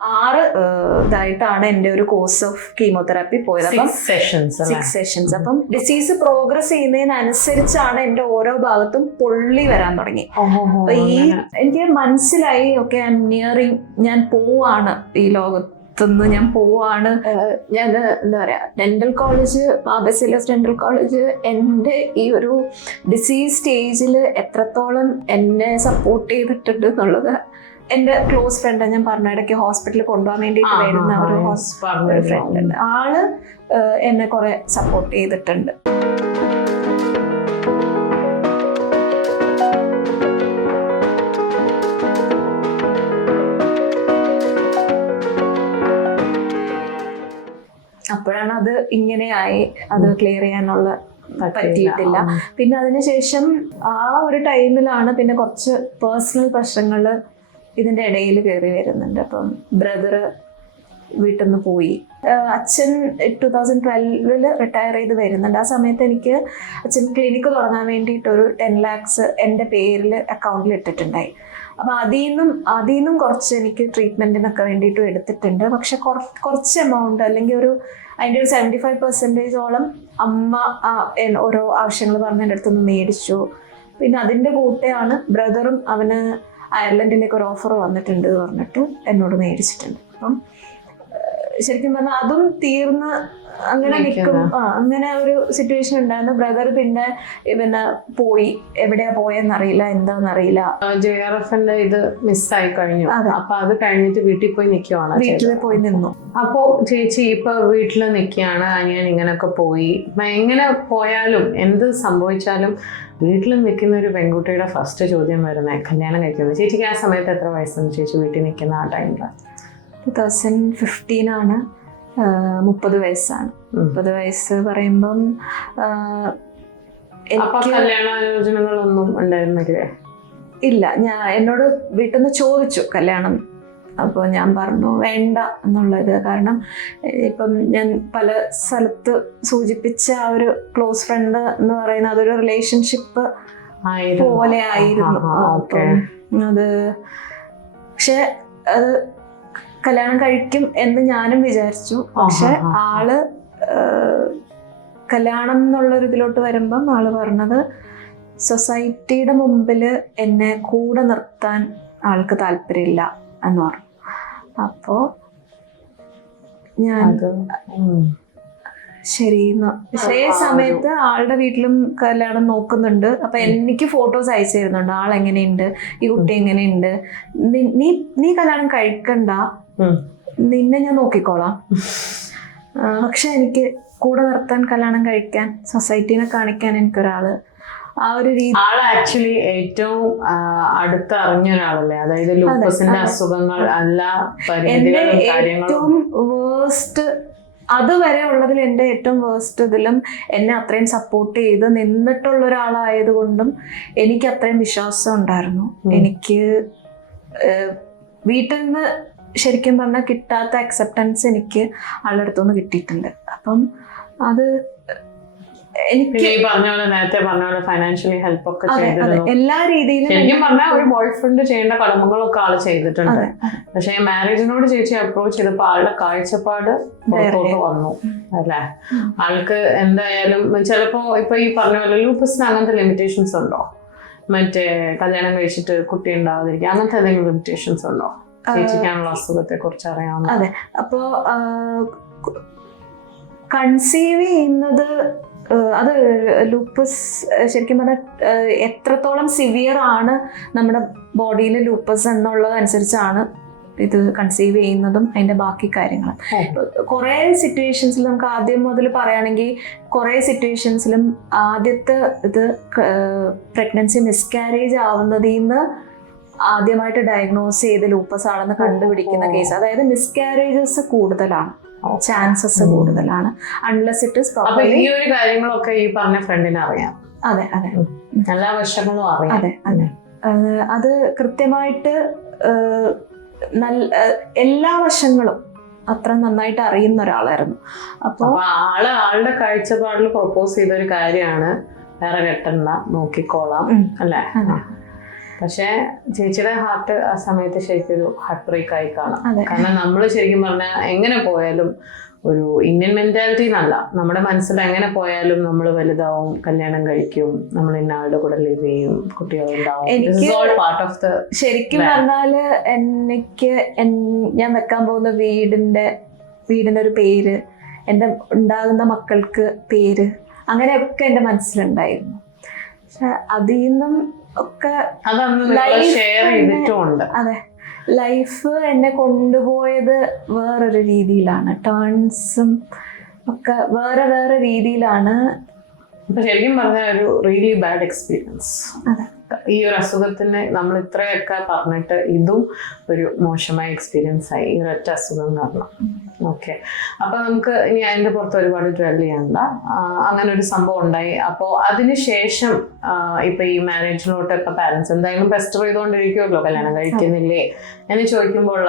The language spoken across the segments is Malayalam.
6 ഇതായിട്ടാണ് എൻ്റെ ഒരു കോഴ്സ് ഓഫ് കീമോതെറാപ്പി പോയത്. അപ്പം 6 സെഷൻസ്. അപ്പം ഡിസീസ് പ്രോഗ്രസ് ചെയ്യുന്നതിനനുസരിച്ചാണ് എൻ്റെ ഓരോ ഭാഗത്തും പൊള്ളി വരാൻ തുടങ്ങി. അപ്പൊ എനിക്ക് മനസ്സിലായി, ഓക്കെ ഐ എം നിയറിങ്, ഞാൻ പോവാണ്, ഈ ലോകത്തുനിന്ന് ഞാൻ പോവാണ്. ഞാൻ എന്താ പറയാ, ഡെന്റൽ കോളേജ്, ബാബസിലസ് ഡെന്റൽ കോളേജ് എൻ്റെ ഈ ഒരു ഡിസീസ് സ്റ്റേജിൽ എത്രത്തോളം എന്നെ സപ്പോർട്ട് ചെയ്തിട്ടുണ്ട് എന്നുള്ളത് എൻ്റെ ക്ലോസ് ഫ്രണ്ട്, ഞാൻ പറഞ്ഞ ഇടയ്ക്ക് ഹോസ്പിറ്റലിൽ കൊണ്ടുപോകാൻ വേണ്ടിയിട്ട് വരുന്ന ഒരു ഫ്രണ്ട് ഉണ്ട്. ആള് എന്നെ കുറെ സപ്പോർട്ട് ചെയ്തിട്ടുണ്ട്. അപ്പോഴാണ് അത് ഇങ്ങനെയായി, അത് ക്ലിയർ ചെയ്യാനുള്ള പറ്റിയിട്ടില്ല. പിന്നെ അതിനുശേഷം ആ ഒരു ടൈമിലാണ് പിന്നെ കുറച്ച് പേഴ്സണൽ പ്രശ്നങ്ങൾ ഇതിൻ്റെ ഇടയിൽ കയറി വരുന്നുണ്ട്. അപ്പം ബ്രദറ് വീട്ടിൽ നിന്ന് പോയി, അച്ഛൻ 2012 റിട്ടയർ ചെയ്ത് വരുന്നുണ്ട്. ആ സമയത്ത് എനിക്ക് അച്ഛൻ ക്ലിനിക്ക് തുടങ്ങാൻ വേണ്ടിയിട്ട് ഒരു 10 lakhs എൻ്റെ പേരിൽ അക്കൗണ്ടിൽ ഇട്ടിട്ടുണ്ടായി. അപ്പം അതിൽ നിന്നും കുറച്ച് എനിക്ക് ട്രീറ്റ്മെൻറ്റിനൊക്കെ വേണ്ടിയിട്ടും എടുത്തിട്ടുണ്ട്. പക്ഷെ കുറച്ച് എമൗണ്ട്, അല്ലെങ്കിൽ അതിൻ്റെ ഒരു 75% അമ്മ ഓരോ ആവശ്യങ്ങൾ പറഞ്ഞ് എൻ്റെ അടുത്തൊന്ന് മേടിച്ചു. പിന്നെ അതിൻ്റെ കൂടെയാണ് ബ്രദറും അവന് അയർലൻഡിലേക്ക് ഒരു ഓഫർ വന്നിട്ടുണ്ട് പറഞ്ഞിട്ട് എന്നോട് മേടിച്ചിട്ടുണ്ട്. അപ്പം ശരിക്കും പറഞ്ഞാൽ അതും തീർന്ന് അങ്ങനെ നിൽക്കും. അങ്ങനെ ഒരു സിറ്റുവേഷൻ ഉണ്ടായിരുന്നു. ബ്രദർ പിന്നെ പോയി, എവിടെയാ പോയെന്നറിയില്ല, എന്താന്നറിയില്ല. JRFന്റെ ഇത് മിസ്സായി കഴിഞ്ഞു. അപ്പൊ അത് കഴിഞ്ഞിട്ട് വീട്ടിൽ പോയി നിൽക്കുവാണ്. വീട്ടിൽ പോയി നിന്നു. അപ്പോ ചേച്ചി ഇപ്പൊ വീട്ടില് നിൽക്കുകയാണ്, അനിയൻ ഇങ്ങനൊക്കെ പോയി. എങ്ങനെ പോയാലും എന്ത് സംഭവിച്ചാലും വീട്ടിൽ നിൽക്കുന്ന ഒരു പെൺകുട്ടിയുടെ ഫസ്റ്റ് ചോദ്യം വരുന്നത് കല്യാണം കഴിക്കുന്നത്. ചേച്ചിക്ക് ആ സമയത്ത് എത്ര വയസ്സാണ് ചേച്ചി വീട്ടിൽ നിൽക്കുന്ന ആ ടൈമില്? 2015 ആണ്. 30 വയസ്സാണ്. 30 വയസ്സ് പറയുമ്പം കല്യാണാലോചനകളൊന്നും ഉണ്ടായിരുന്നില്ലേ? ഇല്ല. എന്നോട് വീട്ടിൽ നിന്ന് ചോദിച്ചു കല്യാണം. അപ്പോൾ ഞാൻ പറഞ്ഞു വേണ്ട എന്നുള്ളത്. കാരണം ഇപ്പം ഞാൻ പല സ്ഥലത്ത് സൂചിപ്പിച്ച ആ ഒരു ക്ലോസ് ഫ്രണ്ട് എന്ന് പറയുന്ന അതൊരു റിലേഷൻഷിപ്പ് പോലെ ആയിരുന്നു. അത് പക്ഷെ അത് കല്യാണം കഴിക്കും എന്ന് ഞാനും വിചാരിച്ചു. പക്ഷെ ആള് കല്യാണം എന്നുള്ളൊരു ഇതിലോട്ട് വരുമ്പം ആള് പറഞ്ഞത് സൊസൈറ്റിയുടെ മുമ്പിൽ എന്നെ കൂടെ നിർത്താൻ ആൾക്ക് താല്പര്യമില്ല എന്ന് പറഞ്ഞു. അപ്പോ ഞാൻ ശരി. പക്ഷേ സമയത്ത് ആളുടെ വീട്ടിലും കല്യാണം നോക്കുന്നുണ്ട്. അപ്പൊ എനിക്ക് ഫോട്ടോസ് അയച്ചു തരുന്നുണ്ട്, ആളെങ്ങനെയുണ്ട്, ഈ കുട്ടി എങ്ങനെയുണ്ട്, നീ കല്യാണം കഴിക്കണ്ട, നിന്നെ ഞാൻ നോക്കിക്കോളാം, പക്ഷെ എനിക്ക് കൂടെ നിർത്താൻ, കല്യാണം കഴിക്കാൻ, സൊസൈറ്റീനെ കാണിക്കാൻ എനിക്കൊരാള്, ആ ഒരു രീതി. ആള് ആക്ച്വലി ഏറ്റവും അടുത്ത് അറിഞ്ഞ ഒരാളല്ലേ? അതായത് ലൂപ്പസിന്റെ അസുഖങ്ങൾ എല്ലാ പരിമിതികളും ഏറ്റവും വേസ്റ്റ് അതുവരെ ഉള്ളതിൽ എൻ്റെ ഏറ്റവും വേസ്റ്റ് ഇതിലും എന്നെ അത്രയും സപ്പോർട്ട് ചെയ്ത് നിന്നിട്ടുള്ള ഒരാളായതുകൊണ്ടും എനിക്ക് അത്രയും വിശ്വാസം ഉണ്ടായിരുന്നു. എനിക്ക് വീട്ടിൽ നിന്ന് ശരിക്കും പറഞ്ഞാൽ കിട്ടാത്ത അക്സെപ്റ്റൻസ് എനിക്ക് ആളുടെ അടുത്തുനിന്ന് കിട്ടിയിട്ടുണ്ട്. അപ്പം അത് എനിക്ക് നേരത്തെ പറഞ്ഞ പോലെ ഫൈനാൻഷ്യലി ഹെൽപ്പ് ഒക്കെ ചെയ്തിരുന്നു. എല്ലാ രീതിയിലും ശരിക്കും പറഞ്ഞാൽ ഒരു ബോയ് ഫ്രണ്ട് ചെയ്യേണ്ട കടമകളൊക്കെ ആള് ചെയ്തിട്ടുണ്ട്. പക്ഷെ മാരേജിനോട് ചേച്ചി അപ്രോച്ച് ചെയ്തപ്പോൾ ആളുടെ കാഴ്ചപ്പാട് പുറത്തോട്ട് വന്നു അല്ലേ? ആൾക്ക് എന്തായാലും ചിലപ്പോ ഇപ്പൊ ഈ പറഞ്ഞ പോലെ ലൂപ്പസിന് അങ്ങനത്തെ ലിമിറ്റേഷൻസ് ഉണ്ടോ? മറ്റേ കല്യാണം കഴിച്ചിട്ട് കുട്ടി ഉണ്ടാവാതിരിക്കുക, അങ്ങനത്തെ എന്തെങ്കിലും ലിമിറ്റേഷൻസ് ഉണ്ടോ ചേച്ചിക്കാനുള്ള അസുഖത്തെ കുറിച്ച് അറിയാവുന്ന? അതെ. അപ്പോ കൺസീവ് ചെയ്യുന്നത് അത് ലൂപ്പസ് ശരിക്കും പറഞ്ഞാൽ എത്രത്തോളം സിവിയർ ആണ് നമ്മുടെ ബോഡിയിൽ ലൂപ്പസ് എന്നുള്ളതനുസരിച്ചാണ് ഇത് കൺസീവ് ചെയ്യുന്നതും അതിൻ്റെ ബാക്കി കാര്യങ്ങളും. കുറേ സിറ്റുവേഷൻസിൽ നമുക്ക് ആദ്യം മുതൽ പറയുകയാണെങ്കിൽ കുറേ സിറ്റുവേഷൻസിലും ആദ്യത്തെ ഇത് പ്രഗ്നൻസി മിസ്കാരേജ് ആവുന്നതിൽ നിന്ന് ആദ്യമായിട്ട് ഡയഗ്നോസ് ചെയ്ത് ലൂപ്പസ് ആണെന്ന് കണ്ടുപിടിക്കുന്ന കേസ്, അതായത് മിസ്കാരേജസ് കൂടുതലാണ്, ചാൻസസ് കൂടുതലാണ്. Unless it is properly. ഈ ഒരു കാര്യങ്ങളൊക്കെ ഈ പറഞ്ഞ ഫ്രണ്ടിന് അറിയാം. അതെ അതെ, എല്ലാ വശങ്ങളും അറിയാം. അതെ അതെ. അത് കൃത്യമായിട്ട് എല്ലാ വശങ്ങളും അത്ര നന്നായിട്ട് അറിയുന്ന ഒരാളായിരുന്നു. അപ്പോൾ ആളുടെ കാഴ്ചപ്പാടിൽ പ്രൊപ്പോസ് ചെയ്ത ഒരു കാര്യമാണ് വേറെ കെട്ടണ്ട, നോക്കിക്കോളാം അല്ലേ? പക്ഷെ ചേച്ചിയുടെ ഹാർട്ട് ആ സമയത്ത് ശരിക്കും ഒരു ഹാർട്ട് ബ്രേക്ക് ആയി കാണാം. അതെ. കാരണം നമ്മൾ ശരിക്കും പറഞ്ഞാൽ എങ്ങനെ പോയാലും ഒരു ഇന്ത്യൻ മെന്റാലിറ്റി എന്നല്ല, നമ്മുടെ മനസ്സിൽ എങ്ങനെ പോയാലും നമ്മൾ വലുതാവും, കല്യാണം കഴിക്കും, നമ്മൾ ഇന്നയാളുടെ കൂടെ ലിവ് ചെയ്യും, കുട്ടികളുണ്ടാവും. ശരിക്കും പറഞ്ഞാല് എനിക്ക് ഞാൻ വെക്കാൻ പോകുന്ന വീടിന്റെ ഒരു പേര്, എൻ്റെ ഉണ്ടാകുന്ന മക്കൾക്ക് പേര്, അങ്ങനെയൊക്കെ എൻ്റെ മനസ്സിലുണ്ടായിരുന്നു. പക്ഷെ അതിൽ നിന്നും ഒക്കെ അതെ, ലൈഫ് എന്നെ കൊണ്ടുപോയത് വേറൊരു രീതിയിലാണ്. ടേൺസും ഒക്കെ വേറെ വേറെ രീതിയിലാണ്. ശരിക്കും പറഞ്ഞ ഒരു റിയലി ബാഡ് എക്സ്പീരിയൻസ്. അതെ, ഈ ഒരു അസുഖത്തിന് നമ്മൾ ഇത്രയൊക്കെ പറഞ്ഞിട്ട് ഇതും ഒരു മോശമായ എക്സ്പീരിയൻസ് ആയി, ഈ ഒരൊറ്റ അസുഖം കാരണം. ഓക്കെ, അപ്പൊ നമുക്ക് ഇനി അതിന്റെ പുറത്ത് ഒരുപാട് ഡ്വെൽ ചെയ്യണ്ട. അങ്ങനെ ഒരു സംഭവം ഉണ്ടായി. അപ്പോൾ അതിനുശേഷം ഇപ്പൊ ഈ മാരേജിലോട്ടൊക്കെ പാരന്റ്സ് എന്തായാലും പെസ്റ്റർ ചെയ്തുകൊണ്ടിരിക്കുമല്ലോ, കല്യാണം കഴിക്കുന്നില്ലേ എന്ന് ചോദിക്കുമ്പോൾ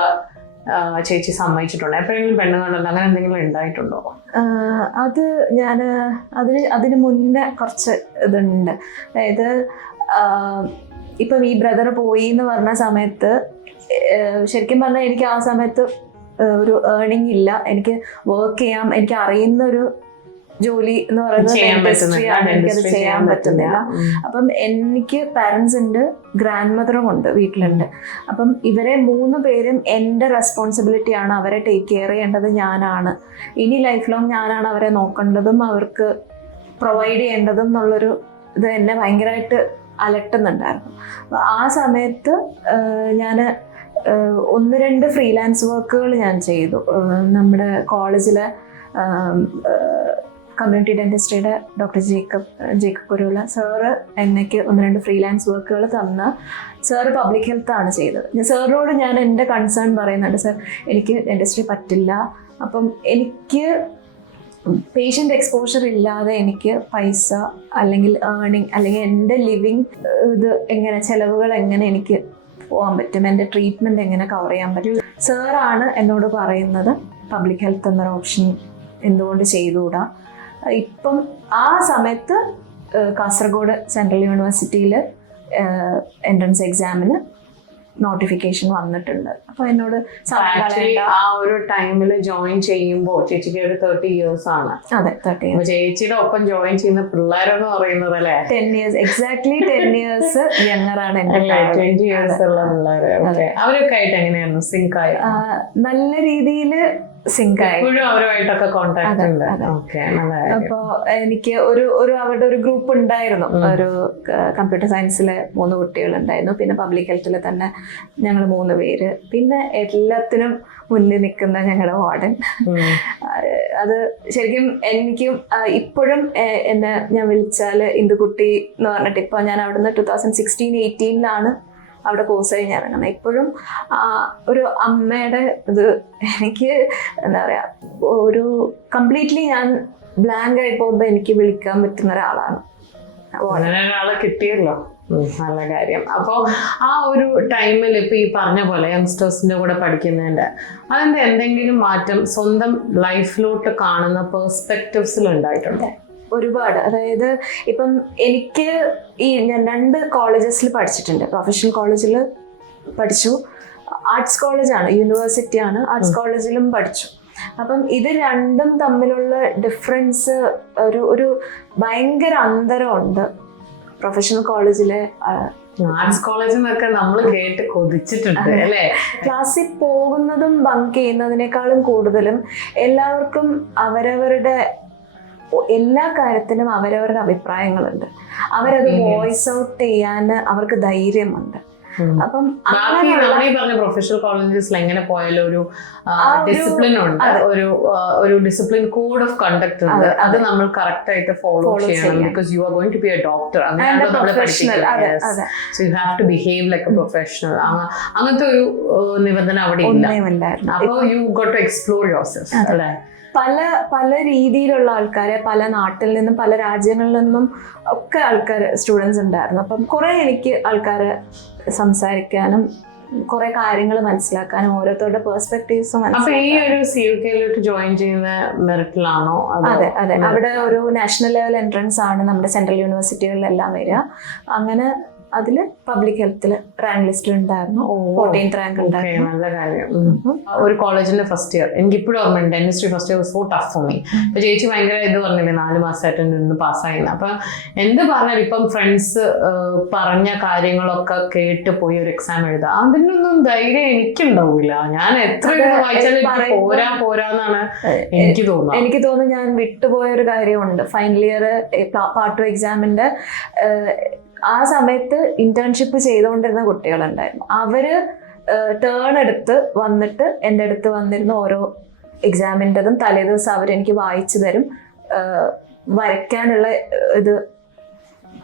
ചേച്ചി സമ്മതിച്ചിട്ടുണ്ടോ? എപ്പോഴെങ്കിലും പെണ്ണ് കണ്ടല്ലോ, അങ്ങനെ എന്തെങ്കിലും ഉണ്ടായിട്ടുണ്ടോ? അത് ഞാൻ അതിന് മുന്നേ കുറച്ച് ഇതുണ്ട്. അതായത് ഇപ്പം ഈ ബ്രദർ പോയി എന്ന് പറഞ്ഞ സമയത്ത് ശരിക്കും പറഞ്ഞാൽ എനിക്ക് ആ സമയത്ത് ഒരു ഏർണിംഗ് ഇല്ല. എനിക്ക് വർക്ക് ചെയ്യാം, എനിക്ക് അറിയുന്ന ഒരു ജോലി എന്ന് പറയുന്നത് ഡെന്റിസ്ട്രിയാണ്, എനിക്കത് ചെയ്യാൻ പറ്റുന്നില്ല. അപ്പം എനിക്ക് പാരൻസ് ഉണ്ട്, ഗ്രാൻഡ് മദറും ഉണ്ട്, വീട്ടിലുണ്ട്. അപ്പം ഇവരെ 3 പേരും എൻ്റെ റെസ്പോൺസിബിലിറ്റിയാണ്. അവരെ ടേക്ക് കെയർ ചെയ്യേണ്ടത് ഞാനാണ്. ഇനി ലൈഫ് ലോങ് ഞാനാണ് അവരെ നോക്കേണ്ടതും അവർക്ക് പ്രൊവൈഡ് ചെയ്യേണ്ടതും എന്നുള്ളൊരു ഇത് എന്നെ ഭയങ്കരമായിട്ട് അലട്ടുന്നുണ്ടായിരുന്നു. അപ്പോൾ ആ സമയത്ത് ഞാൻ 1-2 ഫ്രീലാൻസ് വർക്കുകൾ ഞാൻ ചെയ്തു. നമ്മുടെ കോളേജിലെ കമ്മ്യൂണിറ്റി ഡെന്റിസ്ട്രിയുടെ ഡോക്ടർ ജേക്കബ് കുരുവിള സാറ് എനിക്ക് 1-2 ഫ്രീലാൻസ് വർക്കുകൾ തന്ന. സാറ് പബ്ലിക് ഹെൽത്ത് ആണ് ചെയ്തത്. സാറിനോട് ഞാൻ എൻ്റെ കൺസേൺ പറയുന്നുണ്ട്, സാർ എനിക്ക് ഡെന്റിസ്ട്രി പറ്റില്ല, അപ്പം എനിക്ക് പേഷ്യൻ്റ് എക്സ്പോഷർ ഇല്ലാതെ എനിക്ക് പൈസ അല്ലെങ്കിൽ ഏർണിങ് അല്ലെങ്കിൽ എൻ്റെ ലിവിങ് ഇത് എങ്ങനെ, ചിലവുകൾ എങ്ങനെ എനിക്ക് പോകാൻ പറ്റും, എൻ്റെ ട്രീറ്റ്മെൻറ്റ് എങ്ങനെ കവർ ചെയ്യാൻ പറ്റും. സാറാണ് എന്നോട് പറയുന്നത് പബ്ലിക് ഹെൽത്ത് എന്നൊരു ഓപ്ഷൻ എന്തുകൊണ്ട് ചെയ്തുകൂടാ. ഇപ്പം ആ സമയത്ത് കാസർഗോഡ് സെൻട്രൽ യൂണിവേഴ്സിറ്റിയിൽ എൻട്രൻസ് എക്സാമിന് നോട്ടിഫിക്കേഷൻ വന്നിട്ടുണ്ട്. അപ്പൊ എന്നോട് ആ ഒരു ടൈമിൽ ജോയിൻ ചെയ്യുമ്പോൾ ചേച്ചിക്ക് ഒരു 30 years ആണ്. അതെ, 30 years. ചേച്ചിയുടെ ഒപ്പം ജോയിൻ ചെയ്യുന്ന പിള്ളേരെന്ന് പറയുന്നത് അല്ലേ 10 years, എക്സാക്ട്ലി 10 years യങ്ങർ ആണ് എന്റെ 20 years ഉള്ള പിള്ളേര്. അവരൊക്കെ ആയിട്ട് എങ്ങനെയായിരുന്നു സിങ്ക് ആയി? നല്ല രീതിയിൽ സിങ്ക് ആയി. അവരുമായിട്ടൊക്കെ കോണ്ടാക്ട് ഉണ്ട്. അപ്പൊ എനിക്ക് ഒരു അവരുടെ ഒരു ഗ്രൂപ്പ് ഉണ്ടായിരുന്നു. ഒരു കമ്പ്യൂട്ടർ സയൻസിലെ 3 കുട്ടികൾ ഉണ്ടായിരുന്നു. പിന്നെ പബ്ലിക് ഹെൽത്തിലെ തന്നെ ഞങ്ങൾ 3 പേര്. പിന്നെ എല്ലാത്തിനും മുന്നിൽ നിൽക്കുന്ന ഞങ്ങളുടെ വാർഡൻ. അത് ശരിക്കും എനിക്കും ഇപ്പോഴും എന്നെ ഞാൻ വിളിച്ചാല് ഇന്ദുകുട്ടി എന്ന് പറഞ്ഞിട്ട്, ഇപ്പൊ ഞാൻ അവിടുന്ന് 2016-18 അവിടെ കോഴ്സ് കഴിഞ്ഞ് ഇറങ്ങുന്നത്. ഇപ്പോഴും ഒരു അമ്മയുടെ ഇത് എനിക്ക് എന്താ പറയാ, ഒരു കംപ്ലീറ്റ്ലി ഞാൻ ബ്ലാങ്ക് ആയി പോകുമ്പോൾ എനിക്ക് വിളിക്കാൻ പറ്റുന്ന ഒരാളാണ്. ഒരാളെ കിട്ടിയല്ലോ, നല്ല കാര്യം. അപ്പോൾ ആ ഒരു ടൈമിൽ ഇപ്പൊ ഈ പറഞ്ഞ പോലെ യങ്സ്റ്റേഴ്സിന്റെ കൂടെ പഠിക്കുന്നതിന്റെ അതിന്റെ എന്തെങ്കിലും മാറ്റം സ്വന്തം ലൈഫിലോട്ട് കാണുന്ന പെർസ്പെക്റ്റീവ്സിൽ ഉണ്ടായിട്ടുണ്ട്? ഒരുപാട്. അതായത് ഇപ്പം എനിക്ക് ഞാൻ 2 കോളേജസിൽ പഠിച്ചിട്ടുണ്ട്. പ്രൊഫഷണൽ കോളേജിൽ പഠിച്ചു, ആർട്സ് കോളേജാണ്, യൂണിവേഴ്സിറ്റിയാണ്, ആർട്സ് കോളേജിലും പഠിച്ചു. അപ്പം ഇത് രണ്ടും തമ്മിലുള്ള ഡിഫറൻസ് ഒരു ഭയങ്കര അന്തരമുണ്ട്. പ്രൊഫഷണൽ കോളേജിലെ ആർട്സ് കോളേജിൽ നിന്നൊക്കെ നമ്മൾ കേട്ട് കൊതിച്ചിട്ടുണ്ട് അല്ലേ. ക്ലാസ്സിൽ പോകുന്നതും ബങ്ക് ചെയ്യുന്നതിനേക്കാളും കൂടുതലും എല്ലാവർക്കും അവരവരുടെ എല്ലാ കാര്യത്തിനും അവരവരുടെ അഭിപ്രായങ്ങളുണ്ട്. അവരത് വോയിസ് ഔട്ട് ചെയ്യാൻ അവർക്ക് ധൈര്യമുണ്ട്. അപ്പം പ്രൊഫഷണൽ കോളേജസിൽ എങ്ങനെ പോയാലും ഒരു ഡിസിപ്ലിൻ ഉണ്ട്, ഒരു ഡിസിപ്ലിൻ കോഡ് ഓഫ് കണ്ടക്ട് ഉണ്ട്. അത് നമ്മൾ കറക്റ്റ് ആയിട്ട് ഫോളോ ചെയ്യണം. Because you are going to be a doctor. അങ്ങനെയാണ് നമ്മളെ പഠിപ്പിക്കുന്നത്. So you have to behave like a professional. അങ്ങനത്തെ ഒരു നിബന്ധന അവിടെ ഇല്ല. അപ്പൊ you got to explore yourself അല്ലേ. പല രീതിയിലുള്ള ആൾക്കാരെ, പല നാട്ടിൽ നിന്നും പല രാജ്യങ്ങളിൽ നിന്നും ഒക്കെ സ്റ്റുഡൻസ് ഉണ്ടായിരുന്നു. അപ്പം കുറെ എനിക്ക് ആൾക്കാരെ സംസാരിക്കാനും കുറെ കാര്യങ്ങൾ മനസ്സിലാക്കാനും ഓരോരുത്തരുടെ പെർസ്പെക്ടീവ്സും. ഈ ഒരു CUK ജോയിൻ ചെയ്യുന്ന മെറിറ്റിലാണോ? അതെ, അവിടെ ഒരു നാഷണൽ ലെവൽ എൻട്രൻസ് ആണ് നമ്മുടെ സെൻട്രൽ യൂണിവേഴ്സിറ്റികളിലെല്ലാം വരിക. അങ്ങനെ അതിൽ പബ്ലിക് ഹെൽത്തിൽ റാങ്ക് ലിസ്റ്റിൽ ഉണ്ടായിരുന്നു. 14th റാങ്ക് ഉണ്ടായിരുന്നു. നല്ല കാര്യം. ഒരു കോളേജിന്റെ ഫസ്റ്റ് ഇയർ എനിക്ക് ഇപ്പോഴും ഓർമ്മയുണ്ട്. Dentistry first year so tough for me. അപ്പൊ ചേച്ചി ഭയങ്കര ഇത് പറഞ്ഞില്ലേ 4 മാസമായിട്ട് നിന്ന് പാസ്സായിരുന്നു. അപ്പൊ എന്ത് പറഞ്ഞാൽ ഇപ്പം ഫ്രണ്ട്സ് പറഞ്ഞ കാര്യങ്ങളൊക്കെ കേട്ട് പോയി ഒരു എക്സാം എഴുതാം, അതിനൊന്നും ധൈര്യം എനിക്കുണ്ടാവില്ല. ഞാൻ എത്ര വായിച്ചാലും പോരാന്നാണ് എനിക്ക് തോന്നുന്നത്. ഞാൻ വിട്ടുപോയ ഒരു കാര്യമുണ്ട്. ഫൈനൽ ഇയർ പാർട്ട് 2 എക്സാമിന്റെ ആ സമയത്ത് ഇന്റേൺഷിപ്പ് ചെയ്തുകൊണ്ടിരുന്ന കുട്ടികളുണ്ടായിരുന്നു. അവര് ടേൺ എടുത്ത് വന്നിട്ട് എൻ്റെ അടുത്ത് വന്നിരുന്ന ഓരോ എക്സാമിൻ്റെതും തലേദിവസം അവരെനിക്ക് വായിച്ചു തരും. വരയ്ക്കാനുള്ള ഇത്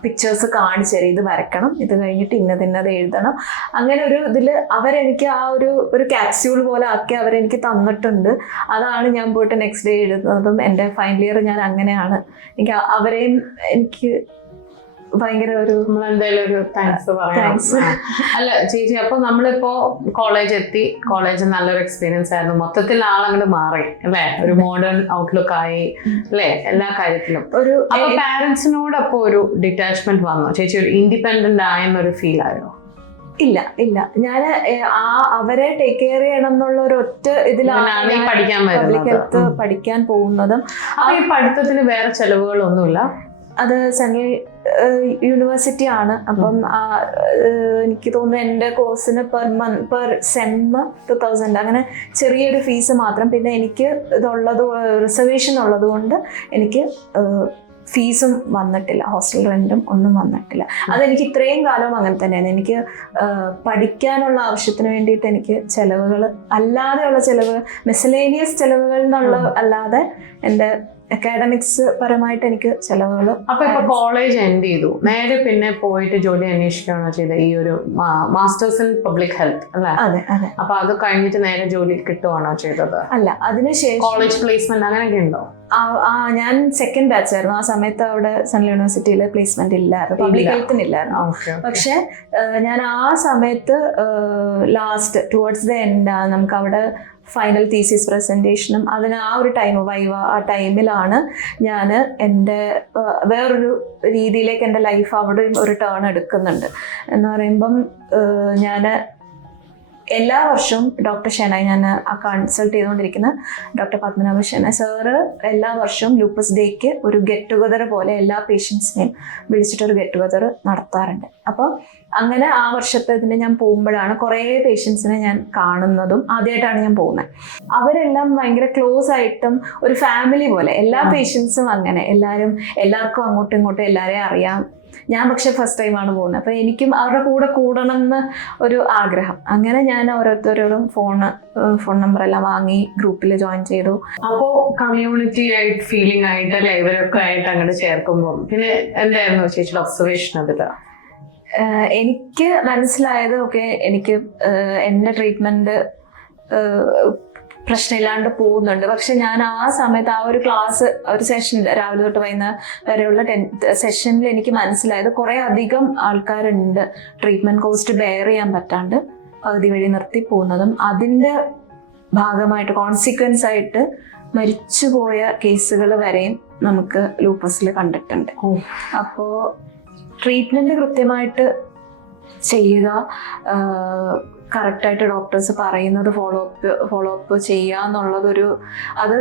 പിക്ചേഴ്സ് കാണിച്ചു തരും. ഇത് വരയ്ക്കണം, ഇത് കഴിഞ്ഞിട്ട് ഇന്നത് എഴുതണം. അങ്ങനെ ഒരു ഇതിൽ അവരെനിക്ക് ആ ഒരു ക്യാപ്സ്യൂൾ പോലെ ആക്കി അവരെനിക്ക് തന്നിട്ടുണ്ട്. അതാണ് ഞാൻ പോയിട്ട് നെക്സ്റ്റ് ഡേ എഴുതുന്നതും. എൻ്റെ ഫൈനൽ ഇയർ ഞാൻ അങ്ങനെയാണ്. എനിക്ക് അവരെയും എനിക്ക് ഭയങ്കര ഒരു താങ്ക്സ് പറയാം. അല്ല ചേച്ചി, അപ്പൊ നമ്മളിപ്പോ കോളേജ് എത്തി, കോളേജ് നല്ലൊരു എക്സ്പീരിയൻസ് ആയിരുന്നു. മൊത്തത്തിൽ ആളങ്ങോട്ട് മാറി അല്ലേ, ഒരു മോഡേൺ ഔട്ട്ലുക്ക് ആയി അല്ലേ എല്ലാ കാര്യത്തിലും. അപ്പൊ പാരന്റ്സിനോട് അപ്പൊ ഒരു ഡിറ്റാച്ച്മെന്റ് വന്നോ ചേച്ചി? ഒരു ഇൻഡിപെൻഡന്റ് ആയെന്നൊരു ഫീൽ ആയോ? ഇല്ല, ഞാൻ അവരെ ടേക്ക് കെയർ ചെയ്യണം എന്നുള്ള ഒരു ഒറ്റ ഇതിലാണ് പബ്ലിക് ഹെൽത്ത് പഠിക്കാൻ പോകുന്നതും. അപ്പൊ ഈ പഠിത്തത്തിന് വേറെ ചെലവുകളൊന്നുമില്ല? അത് സെൻട്രൽ യൂണിവേഴ്സിറ്റി ആണ്. അപ്പം എനിക്ക് തോന്നുന്നു എൻ്റെ കോഴ്സിന് പെർ സെം 2000 അങ്ങനെ ചെറിയൊരു ഫീസ് മാത്രം. പിന്നെ എനിക്ക് റിസർവേഷൻ ഉള്ളത് കൊണ്ട് എനിക്ക് ഫീസും വന്നിട്ടില്ല, ഹോസ്റ്റൽ റെന്റും ഒന്നും വന്നിട്ടില്ല. അതെനിക്ക് ഇത്രയും കാലം അങ്ങനെ തന്നെയാണ്. എനിക്ക് പഠിക്കാനുള്ള ആവശ്യത്തിന് വേണ്ടിയിട്ട് എനിക്ക് ചെലവുകൾ അല്ലാതെയുള്ള ചെലവ്, മിസലേനിയസ് ചെലവുകൾ എന്നുള്ള അല്ലാതെ എൻ്റെ അക്കാഡമിക്സ് പരമായിട്ട് എനിക്ക് ചെലവുകൾ. അപ്പൊ ഇപ്പൊ കോളേജ് എൻഡ് ചെയ്തു, നേരെ പിന്നെ പോയിട്ട് ജോലി അന്വേഷിക്കുകയാണോ ചെയ്തത്? ഈ ഒരു മാസ്റ്റേഴ്സ് ഇൻ പബ്ലിക് ഹെൽത്ത് അല്ലേ? അതെ. അപ്പൊ അത് കഴിഞ്ഞിട്ട് നേരെ ജോലി കിട്ടുവാണോ ചെയ്തത്? അല്ല, അതിനുശേഷം കോളേജ് പ്ലേസ്മെന്റ് അങ്ങനെയൊക്കെ ഉണ്ടോ? ഞാൻ സെക്കൻഡ് ബാച്ച് ആയിരുന്നു. ആ സമയത്ത് അവിടെ സെൻട്രൽ യൂണിവേഴ്സിറ്റിയിൽ പ്ലേസ്മെന്റ് ഇല്ലായിരുന്നു, പബ്ലിക് ഹെൽത്തിന് ഇല്ലായിരുന്നു. പക്ഷെ ഞാൻ ആ സമയത്ത് ലാസ്റ്റ് ടുവേർഡ്സ് ദ എൻഡ് നമുക്ക് അവിടെ ഫൈനൽ തീസിസ് പ്രസന്റേഷനും അതിന് ആ ഒരു ടൈം വൈവ ആ ടൈമിലാണ് ഞാൻ എൻ്റെ വേറൊരു രീതിയിലേക്ക് എൻ്റെ ലൈഫ് അവിടെ ഒരു ടേൺ എടുക്കുന്നുണ്ട്. എന്ന് പറയുമ്പം ഞാൻ എല്ലാ വർഷവും ഡോക്ടർ ഷെനായി, ഞാൻ കൺസൾട്ട് ചെയ്തുകൊണ്ടിരിക്കുന്ന ഡോക്ടർ പത്മനാഭ ഷെനായി സാറ് എല്ലാ വർഷവും ലൂപ്പസ് ഡേക്ക് ഒരു ഗെറ്റ് ടുഗദർ പോലെ എല്ലാ പേഷ്യൻസിനെയും വിളിച്ചിട്ടൊരു ഗെറ്റ് ടുഗദർ നടത്താറുണ്ട്. അപ്പോൾ അങ്ങനെ ആ വർഷത്തെ ഇതിന് ഞാൻ പോകുമ്പോഴാണ് കുറേ പേഷ്യൻസിനെ ഞാൻ കാണുന്നതും. ആദ്യമായിട്ടാണ് ഞാൻ പോകുന്നത്. അവരെല്ലാം ഭയങ്കര ക്ലോസ് ആയിട്ടും ഒരു ഫാമിലി പോലെ എല്ലാ പേഷ്യൻസും അങ്ങനെ എല്ലാവർക്കും അങ്ങോട്ടും ഇങ്ങോട്ടും എല്ലാവരെയും അറിയാം. ഞാൻ പക്ഷെ ഫസ്റ്റ് ടൈമാണ് പോകുന്നത്. അപ്പം എനിക്കും അവരുടെ കൂടെ കൂടണം എന്ന് ഒരു ആഗ്രഹം. അങ്ങനെ ഞാൻ ഓരോരുത്തരോടും ഫോൺ നമ്പർ എല്ലാം വാങ്ങി ഗ്രൂപ്പിൽ ജോയിൻ ചെയ്തു. അപ്പോൾ കമ്മ്യൂണിറ്റി ആയിട്ട് ഫീലിംഗ് ആയിട്ട് അല്ലെ ഇവരൊക്കെ ആയിട്ട് അങ്ങോട്ട് ചേർക്കുമ്പോൾ പിന്നെ എന്തായിരുന്നു ചേച്ചിയുടെ ഒബ്സർവേഷൻ അതിൽ? എനിക്ക് മനസ്സിലായത് എനിക്ക് എൻ്റെ ട്രീറ്റ്മെൻറ്റ് പ്രശ്നമില്ലാണ്ട് പോകുന്നുണ്ട്. പക്ഷെ ഞാൻ ആ സമയത്ത് ആ ഒരു ക്ലാസ് ഒരു സെഷൻ രാവിലെ തൊട്ട് വൈകുന്നേരം വരെയുള്ള 10th സെഷനിൽ എനിക്ക് മനസ്സിലായത് കുറേ അധികം ആൾക്കാരുണ്ട് ട്രീറ്റ്മെൻറ്റ് കോസ്റ്റ് ബെയർ ചെയ്യാൻ പറ്റാണ്ട് പകുതി വഴി നിർത്തി പോകുന്നതും അതിൻ്റെ ഭാഗമായിട്ട് കോൺസിക്വൻസ് ആയിട്ട് മരിച്ചുപോയ കേസുകൾ വരെയും നമുക്ക് ലൂപ്പസിൽ കണ്ടിട്ടുണ്ട്. അപ്പോൾ ട്രീറ്റ്മെൻറ്റ് കൃത്യമായിട്ട് ചെയ്യുക, കറക്റ്റായിട്ട് ഡോക്ടേഴ്സ് പറയുന്നത് ഫോളോ അപ്പ് ചെയ്യുക എന്നുള്ളതൊരു അത്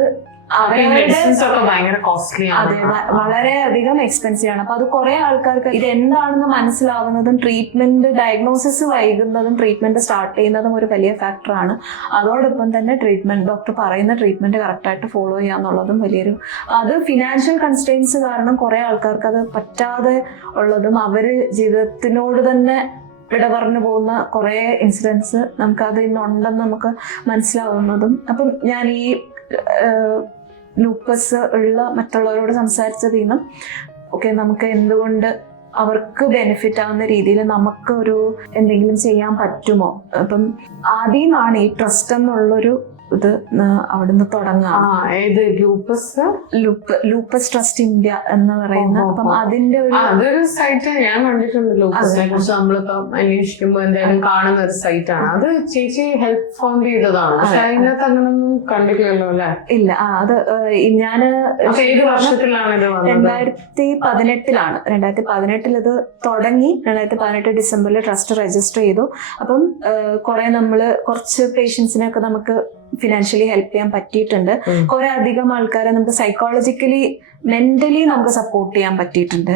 വളരെയധികം എക്സ്പെൻസീവ് ആണ്. അപ്പൊ അത് കുറെ ആൾക്കാർക്ക് ഇത് എന്താണെന്ന് മനസ്സിലാവുന്നതും ട്രീറ്റ്മെന്റ് ഡയഗ്നോസിസ് വൈകുന്നതും ട്രീറ്റ്മെന്റ് സ്റ്റാർട്ട് ചെയ്യുന്നതും ഒരു വലിയ ഫാക്ടറാണ്. അതോടൊപ്പം തന്നെ ഡോക്ടർ പറയുന്ന ട്രീറ്റ്മെന്റ് കറക്റ്റായിട്ട് ഫോളോ ചെയ്യുക എന്നുള്ളതും വലിയൊരു അത് ഫിനാൻഷ്യൽ കൺസ്ട്രെയിൻസ് കാരണം കുറെ ആൾക്കാർക്ക് അത് പറ്റാതെ ഉള്ളതും അവര് ജീവിതത്തിനോട് തന്നെ വിട പറഞ്ഞു പോകുന്ന കുറേ ഇൻസിഡൻസ് നമുക്കത് ഇന്നുണ്ടെന്ന് നമുക്ക് മനസ്സിലാവുന്നതും. അപ്പം ഞാൻ ഈ ലൂപ്പസ് ഉള്ള മറ്റുള്ളവരോട് സംസാരിച്ചതിൽ നിന്നും നമുക്ക് എന്തുകൊണ്ട് അവർക്ക് ബെനിഫിറ്റ് ആവുന്ന രീതിയിൽ നമുക്ക് എന്തെങ്കിലും ചെയ്യാൻ പറ്റുമോ. അപ്പം ആദ്യമാണ് ഈ ട്രസ്റ്റ് എന്നുള്ളൊരു ഇത് അവിടുന്ന് തുടങ്ങാം. ഏത് ലൂപ്പസ്? ലൂപ്പസ് ട്രസ്റ്റ് ഇന്ത്യ എന്ന് പറയുന്ന, അപ്പം അതിന്റെ അതൊരു സൈറ്റ് ഞാൻ കണ്ടിട്ടുണ്ട്. ലൂപ്പസിനെ കുറിച്ച് നമ്മളിപ്പോ അന്വേഷിക്കുമ്പോ എന്തായാലും കാണുന്ന ഒരു സൈറ്റ് ആണ് അത്. ചേച്ചി ഹെൽപ്പ് ഫൗണ്ട് ചെയ്തതാണ്, പക്ഷെ അതിനകത്ത് അങ്ങനൊന്നും കണ്ടിട്ടില്ലല്ലോ അല്ലെ? ഇല്ല. അത് ഞാന് ഏത് വർഷത്തിലാണ് ഇത് വന്നത്? 2018 2018 ഇത് തുടങ്ങി. 2018 ഡിസംബറിൽ ട്രസ്റ്റ് രജിസ്റ്റർ ചെയ്തു. അപ്പം കുറെ നമ്മള് കുറച്ച് പേഷ്യൻസിനൊക്കെ നമുക്ക് ഫിനാൻഷ്യലി ഹെൽപ്പ് ചെയ്യാൻ പറ്റിയിട്ടുണ്ട്. കുറെ അധികം ആൾക്കാരെ നമുക്ക് സൈക്കോളജിക്കലി മെന്റലി നമുക്ക് സപ്പോർട്ട് ചെയ്യാൻ പറ്റിയിട്ടുണ്ട്.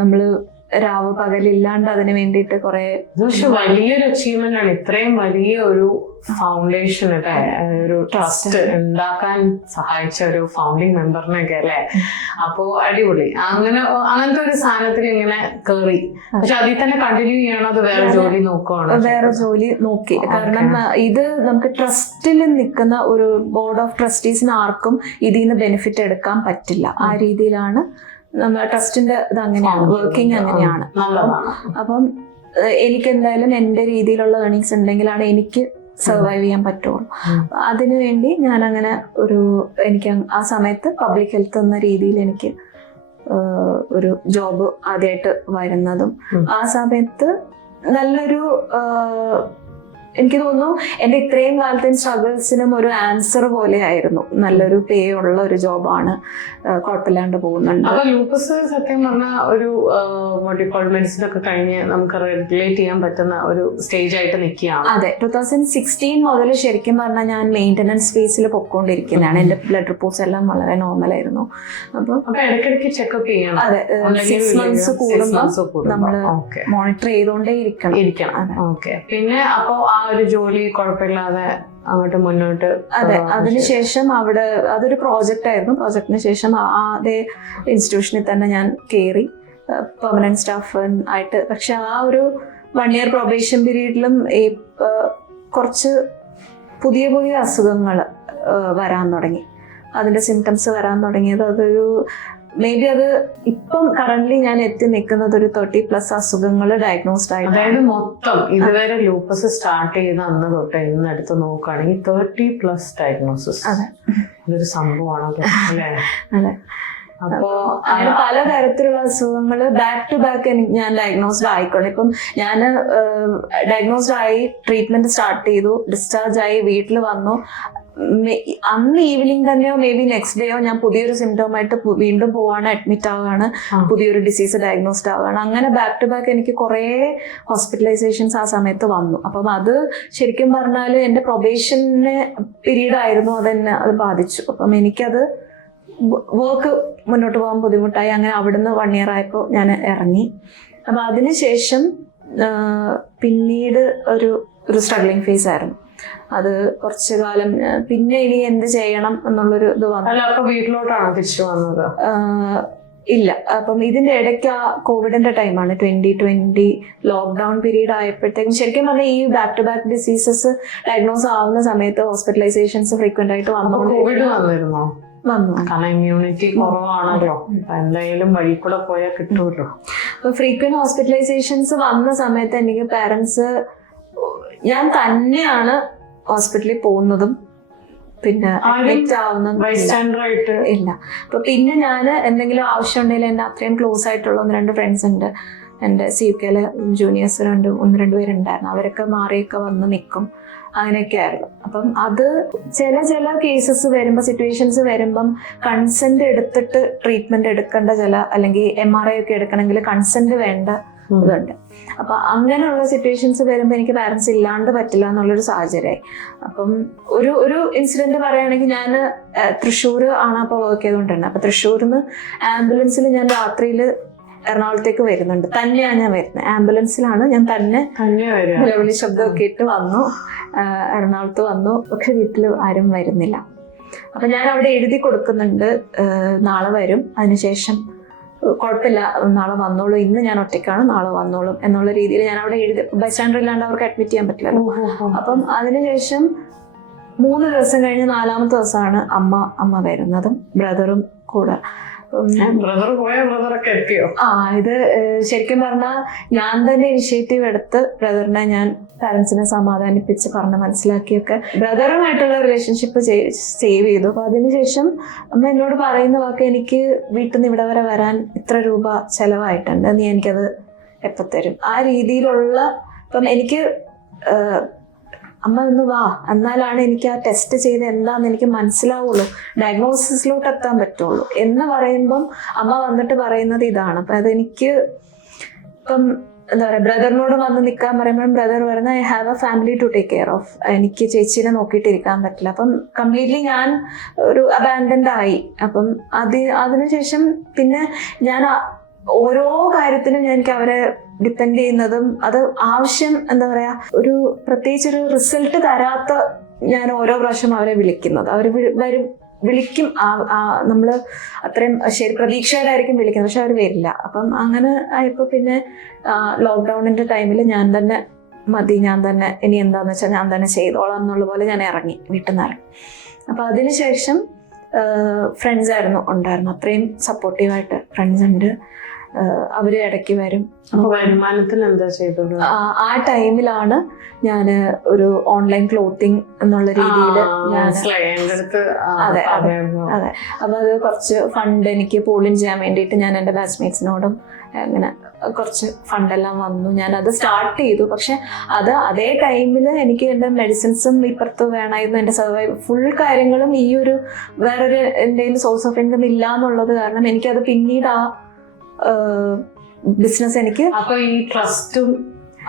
നമ്മള് രാവ് പകലില്ലാണ്ട് അതിന് വേണ്ടിയിട്ട് കുറെ. വലിയൊരു അച്ചീവ്മെന്റ് ആണ് ഇത്രയും വലിയ ഒരു ഫൗണ്ടേഷൻ അല്ലെ, ഒരു ട്രസ്റ്റ് ഉണ്ടാക്കാൻ സഹായിച്ച ഒരു ഫൗണ്ടിങ് മെമ്പറിനൊക്കെ അല്ലെ. അപ്പോ അടിപൊളി. അങ്ങനത്തെ ഒരു സാധനത്തിൽ ഇങ്ങനെ കേറി. പക്ഷെ അതിൽ തന്നെ കണ്ടിന്യൂ ചെയ്യണം, അത് വേറെ ജോലി നോക്കുകയാണ്? വേറെ ജോലി നോക്കി. കാരണം ഇത് നമുക്ക് ട്രസ്റ്റിൽ നിൽക്കുന്ന ഒരു ബോർഡ് ഓഫ് ട്രസ്റ്റീസിന് ആർക്കും ഇതിൽ നിന്ന് ബെനിഫിറ്റ് എടുക്കാൻ പറ്റില്ല. ആ രീതിയിലാണ് നമ്മുടെ ട്രസ്റ്റിന്റെ ഇത് അങ്ങനെയാണ്, വർക്കിംഗ് അങ്ങനെയാണ്. അപ്പം എനിക്ക് എന്തായാലും എൻ്റെ രീതിയിലുള്ള ഏർണിങ്സ് ഉണ്ടെങ്കിലാണ് എനിക്ക് സർവൈവ് ചെയ്യാൻ പറ്റുള്ളൂ. അതിനുവേണ്ടി ഞാൻ അങ്ങനെ എനിക്ക് ആ സമയത്ത് പബ്ലിക് ഹെൽത്ത് എന്ന രീതിയിൽ എനിക്ക് ഒരു ജോബ് ആദ്യമായിട്ട് വരുന്നതും ആ സമയത്ത് നല്ലൊരു എനിക്ക് തോന്നുന്നു എൻ്റെ ഇത്രയും കാലത്തെ സ്ട്രഗിൾസിനും ഒരു ആൻസർ പോലെ ആയിരുന്നു. നല്ലൊരു പേ ഉള്ള ഒരു ജോബാണ്, കുഴപ്പമില്ലാണ്ട് പോകുന്നുണ്ട്. ലൂപ്പസ് സത്യം പറഞ്ഞാൽ ഒരു മെഡിസിൻ ഒക്കെ കഴിഞ്ഞ് നമുക്ക് റെഗുലേറ്റ് ചെയ്യാൻ പറ്റുന്ന ഒരു സ്റ്റേജ് ആയിട്ട് നിൽക്കുകയാണ്. അതെ, 2016 മുതൽ ശരിക്കും പറഞ്ഞാൽ ഞാൻ മെയിൻ്റനൻസ് ഫേസിൽ പൊക്കോണ്ടിരിക്കുന്നതാണ്. എൻ്റെ ബ്ലഡ് റിപ്പോർട്ട്സ് എല്ലാം വളരെ നോർമൽ ആയിരുന്നു. അപ്പം ഇടയ്ക്കിടയ്ക്ക് ചെക്കപ്പ് ചെയ്യണം. അതെ, 6 months കൂടുമ്പോൾ നമ്മൾ മോണിറ്റർ ചെയ്തുകൊണ്ടേ ഇരിക്കണം. ഓക്കെ. പിന്നെ അപ്പോ ആ ഒരു ജോലി കുഴപ്പമില്ലാതെ അങ്ങോട്ട് മുന്നോട്ട്. അതെ, അതിനുശേഷം അവിടെ അതൊരു പ്രോജക്റ്റ് ആയിരുന്നു. പ്രോജക്റ്റിന് ശേഷം അതേ ഇൻസ്റ്റിറ്റ്യൂഷനിൽ തന്നെ ഞാൻ കയറി പെർമനന്റ് സ്റ്റാഫ് ആയിട്ട്. പക്ഷെ ആ ഒരു 1 year പ്രൊബേഷൻ പീരീഡിലും കുറച്ച് പുതിയ അസുഖങ്ങൾ വരാൻ തുടങ്ങി. അതിന്റെ സിംറ്റംസ് വരാൻ തുടങ്ങിയത് അതൊരു മേ ബി അത് ഇപ്പം കറന്റ്ലി ഞാൻ എത്തി നിൽക്കുന്നത് ഒരു 30+ അസുഖങ്ങൾ ഡയഗ്നോസ്ഡ് ആയിട്ട്. അതായത് മൊത്തം ഇതുവരെ ലൂപ്പസ് സ്റ്റാർട്ട് ചെയ്ത അന്ന് തൊട്ട് ഇന്ന് എടുത്ത് നോക്കുകയാണെങ്കിൽ 30+ ഡയഗ്നോസിസ്. അതെ, ഇതൊരു സംഭവമാണല്ലോ അല്ലേ? അതെ. അപ്പോ അങ്ങനെ പലതരത്തിലുള്ള അസുഖങ്ങൾ ബാക്ക് ടു ബാക്ക് ഞാൻ ഡയഗ്നോസ്ഡ് ആയിക്കോട്ടെ. ഇപ്പം ഞാൻ ഡയഗ്നോസ്ഡ് ആയി, ട്രീറ്റ്മെന്റ് സ്റ്റാർട്ട് ചെയ്തു, ഡിസ്ചാർജ് ആയി, വീട്ടിൽ വന്നു. അന്ന് ഈവനിങ് തന്നെയോ മേ ബി നെക്സ്റ്റ് ഡേയോ ഞാൻ പുതിയൊരു സിംറ്റമായിട്ട് വീണ്ടും പോവാണ്, അഡ്മിറ്റ് ആവുകയാണ്, പുതിയൊരു ഡിസീസ് ഡയഗ്നോസ്ഡ് ആവുകയാണ്. അങ്ങനെ ബാക്ക് ടു ബാക്ക് എനിക്ക് കുറേ ഹോസ്പിറ്റലൈസേഷൻസ് ആ സമയത്ത് വന്നു. അപ്പം അത് ശരിക്കും പറഞ്ഞാൽ എൻ്റെ പ്രൊബേഷന് പീരീഡ് ആയിരുന്നു, അത് ബാധിച്ചു. അപ്പം എനിക്കത് വർക്ക് മുന്നോട്ട് പോകാൻ ബുദ്ധിമുട്ടായി. അങ്ങനെ അവിടുന്ന് 1 year ആയപ്പോൾ ഞാൻ ഇറങ്ങി. അപ്പം അതിനുശേഷം പിന്നീട് ഒരു സ്ട്രഗ്ലിംഗ് ഫേസ് ആയിരുന്നു. അത് കുറച്ചു കാലം പിന്നെ ഇനി എന്ത് ചെയ്യണം എന്നുള്ളൊരു ഇത് വന്നു. വീട്ടിലോട്ടാണ് തിരിച്ചു വന്നത്? ഇല്ല. അപ്പം ഇതിന്റെ ഇടയ്ക്ക് ആ കോവിഡിന്റെ ടൈമാണ്, 2020 ലോക്ക്ഡൌൺ പീരീഡ് ആയപ്പോഴത്തേക്കും ശരിക്കും പറഞ്ഞാൽ ഈ back to back diseases diagnose ആവുന്ന സമയത്ത് ഹോസ്പിറ്റലൈസേഷൻസ് ഫ്രീക്വന്റ് ആയിട്ട് വന്നു. കാരണം ഇമ്മ്യൂണിറ്റി കുറവാണല്ലോ, എന്തായാലും വഴി കൂടെ പോയാൽ കിട്ടുമല്ലോ. അപ്പൊ ഫ്രീക്വന്റ് ഹോസ്പിറ്റലൈസേഷൻസ് വന്ന സമയത്ത് എനിക്ക് പാരന്റ്സ്, ഞാൻ തന്നെയാണ് ഹോസ്പിറ്റലിൽ പോകുന്നതും പിന്നെ അഡ്മിറ്റ് ആവുന്നതും ഇല്ല. അപ്പൊ പിന്നെ ഞാൻ എന്തെങ്കിലും ആവശ്യം ഉണ്ടെങ്കിൽ എന്റെ അത്രയും ക്ലോസ് ആയിട്ടുള്ള 1-2 ഫ്രണ്ട്സ് ഉണ്ട്. എൻ്റെ CUK ജൂനിയേഴ്സ് 1-2 പേരുണ്ടായിരുന്നു. അവരൊക്കെ മാറിയൊക്കെ വന്ന് നിൽക്കും. അങ്ങനെയൊക്കെ ആയിരുന്നു. അപ്പം അത് ചില കേസസ് വരുമ്പോൾ, സിറ്റുവേഷൻസ് വരുമ്പം കൺസെന്റ് എടുത്തിട്ട് ട്രീറ്റ്മെന്റ് എടുക്കേണ്ട അല്ലെങ്കിൽ MRI ഒക്കെ എടുക്കണമെങ്കിൽ കൺസെന്റ് വേണ്ട ഇതുണ്ട്. അപ്പൊ അങ്ങനെയുള്ള സിറ്റുവേഷൻസ് വരുമ്പോൾ എനിക്ക് പാരന്റ്സ് ഇല്ലാണ്ട് പറ്റില്ല എന്നുള്ളൊരു സാഹചര്യമായി. അപ്പം ഒരു ഇൻസിഡന്റ് പറയുകയാണെങ്കിൽ, ഞാൻ തൃശ്ശൂർ ആണ് അപ്പോൾ വർക്ക് ചെയ്തുകൊണ്ടിരുന്നത്. അപ്പൊ തൃശ്ശൂരിൽ നിന്ന് ആംബുലൻസിൽ ഞാൻ രാത്രിയിൽ എറണാകുളത്തേക്ക് വരുന്നുണ്ട്. തന്നെയാണ് ഞാൻ വരുന്നത്, ആംബുലൻസിലാണ് ഞാൻ തന്നെ നിലവിളി ശബ്ദമൊക്കെ ഇട്ട് വന്നു, എറണാകുളത്ത് വന്നു. പക്ഷെ വീട്ടിൽ ആരും വരുന്നില്ല. അപ്പൊ ഞാൻ അവിടെ എഴുതി കൊടുക്കുന്നുണ്ട്, നാളെ വരും, അതിനുശേഷം കുഴപ്പമില്ല, നാളെ വന്നോളൂ, ഇന്ന് ഞാൻ ഒറ്റയ്ക്കാണ്, നാളെ വന്നോളും എന്നുള്ള രീതിയിൽ ഞാൻ അവിടെ എഴുതി. ബൈസ്റ്റാൻഡർ ഇല്ലാണ്ട് അവർക്ക് അഡ്മിറ്റ് ചെയ്യാൻ പറ്റില്ലല്ലോ. അപ്പം അതിനുശേഷം 3 ദിവസം കഴിഞ്ഞ് 4ാമത്തെ ദിവസമാണ് അമ്മ വരുന്നതും ബ്രദറും കൂടെ. ബ്രദർ പോയ ബ്രദറൊക്കെ എത്തിയോ? ഇത് ശരിക്കും പറഞ്ഞാൽ ഞാൻ തന്നെ ഇനിഷ്യേറ്റീവ് എടുത്ത് ബ്രദറിനെ ഞാൻ പാരന്റ്സിനെ സമാധാനിപ്പിച്ച് പറഞ്ഞ് മനസ്സിലാക്കിയൊക്കെ ബ്രദറുമായിട്ടുള്ള റിലേഷൻഷിപ്പ് സേവ് ചെയ്തു. അപ്പൊ അതിനുശേഷം അമ്മ എന്നോട് പറയുന്ന വാക്ക്, എനിക്ക് വീട്ടിൽ നിന്ന് ഇവിടെ വരെ വരാൻ ഇത്ര രൂപ ചെലവായിട്ടുണ്ട്, നീ എനിക്കത് എപ്പോൾ തരും? ആ രീതിയിലുള്ള, ഇപ്പം എനിക്ക് അമ്മ ഒന്ന് വാ, എന്നാലാണ് എനിക്ക് ആ ടെസ്റ്റ് ചെയ്ത് എന്താന്ന് എനിക്ക് മനസ്സിലാവുള്ളൂ, ഡയഗ്നോസിസിലോട്ട് എത്താൻ പറ്റുള്ളൂ എന്ന് പറയുമ്പം അമ്മ വന്നിട്ട് പറയുന്നത് ഇതാണ്. അപ്പം അതെനിക്ക് ഇപ്പം എന്താ പറയുക, ബ്രദറിനോട് വന്ന് നിൽക്കാൻ പറയുമ്പോഴും ബ്രദർ പറയുന്നത് I have a family to take care of, എനിക്ക് ചേച്ചീനെ നോക്കിയിട്ട് ഇരിക്കാൻ പറ്റില്ല. അപ്പം കംപ്ലീറ്റ്ലി ഞാൻ ഒരു അബാൻഡൻഡ് ആയി. അപ്പം അതിനുശേഷം പിന്നെ ഞാൻ ഓരോ കാര്യത്തിനും എനിക്ക് അവരെ ഡിപ്പെൻഡ് ചെയ്യുന്നതും, അത് ആവശ്യം എന്താ പറയാ, ഒരു പ്രത്യേകിച്ചൊരു റിസൾട്ട് തരാത്ത ഞാൻ ഓരോ പ്രാവശ്യം അവരെ വിളിക്കുന്നത്, അവർ വിളിക്കും, നമ്മള് അത്രയും ശരി പ്രതീക്ഷയോടായിരിക്കും വിളിക്കുന്നത്, പക്ഷെ അവർ വരില്ല. അപ്പം അങ്ങനെ ആയപ്പോൾ പിന്നെ ലോക്ക്ഡൗണിന്റെ ടൈമിൽ ഞാൻ തന്നെ മതി, ഞാൻ തന്നെ ഇനി എന്താന്ന് വെച്ചാൽ ഞാൻ തന്നെ ചെയ്തോളാം എന്നുള്ള പോലെ ഞാൻ ഇറങ്ങി, വീട്ടിൽ നിന്ന് ഇറങ്ങി. അപ്പൊ അതിനുശേഷം ഫ്രണ്ട്സ് ആയിരുന്നു ഉണ്ടായിരുന്നു, അത്രയും സപ്പോർട്ടീവായിട്ട് ഫ്രണ്ട്സ് ഉണ്ട്, അവര് ഇടയ്ക്ക് വരും. വരുമാനത്തിന് എന്താ ചെയ്തത്? ആ ടൈമിലാണ് ഞാൻ ഒരു ഓൺലൈൻ ക്ലോത്തിങ് എന്നുള്ള രീതിയിൽ അതെ അതെ അതെ. അപ്പൊ അത് കുറച്ച് ഫണ്ട് എനിക്ക് പൂളിൻ ചെയ്യാൻ വേണ്ടിയിട്ട് ഞാൻ എൻ്റെ ബാച്ച്മേറ്റ്സിനോടും അങ്ങനെ കുറച്ച് ഫണ്ടെല്ലാം വന്നു, ഞാൻ അത് സ്റ്റാർട്ട് ചെയ്തു. പക്ഷെ അതേ ടൈമിൽ എനിക്ക് എൻ്റെ മെഡിസിൻസും ഇപ്പുറത്ത് വേണമായിരുന്നു, എൻ്റെ സർവൈവ് ഫുൾ കാര്യങ്ങളും ഈ ഒരു വേറൊരു എന്തെങ്കിലും സോഴ്സ് ഓഫ് ഇൻകം ഇല്ല എന്നുള്ളത് കാരണം എനിക്കത് പിന്നീട് ബിസിനസ് എനിക്ക് അപ്പൊ ഈ ട്രസ്റ്റും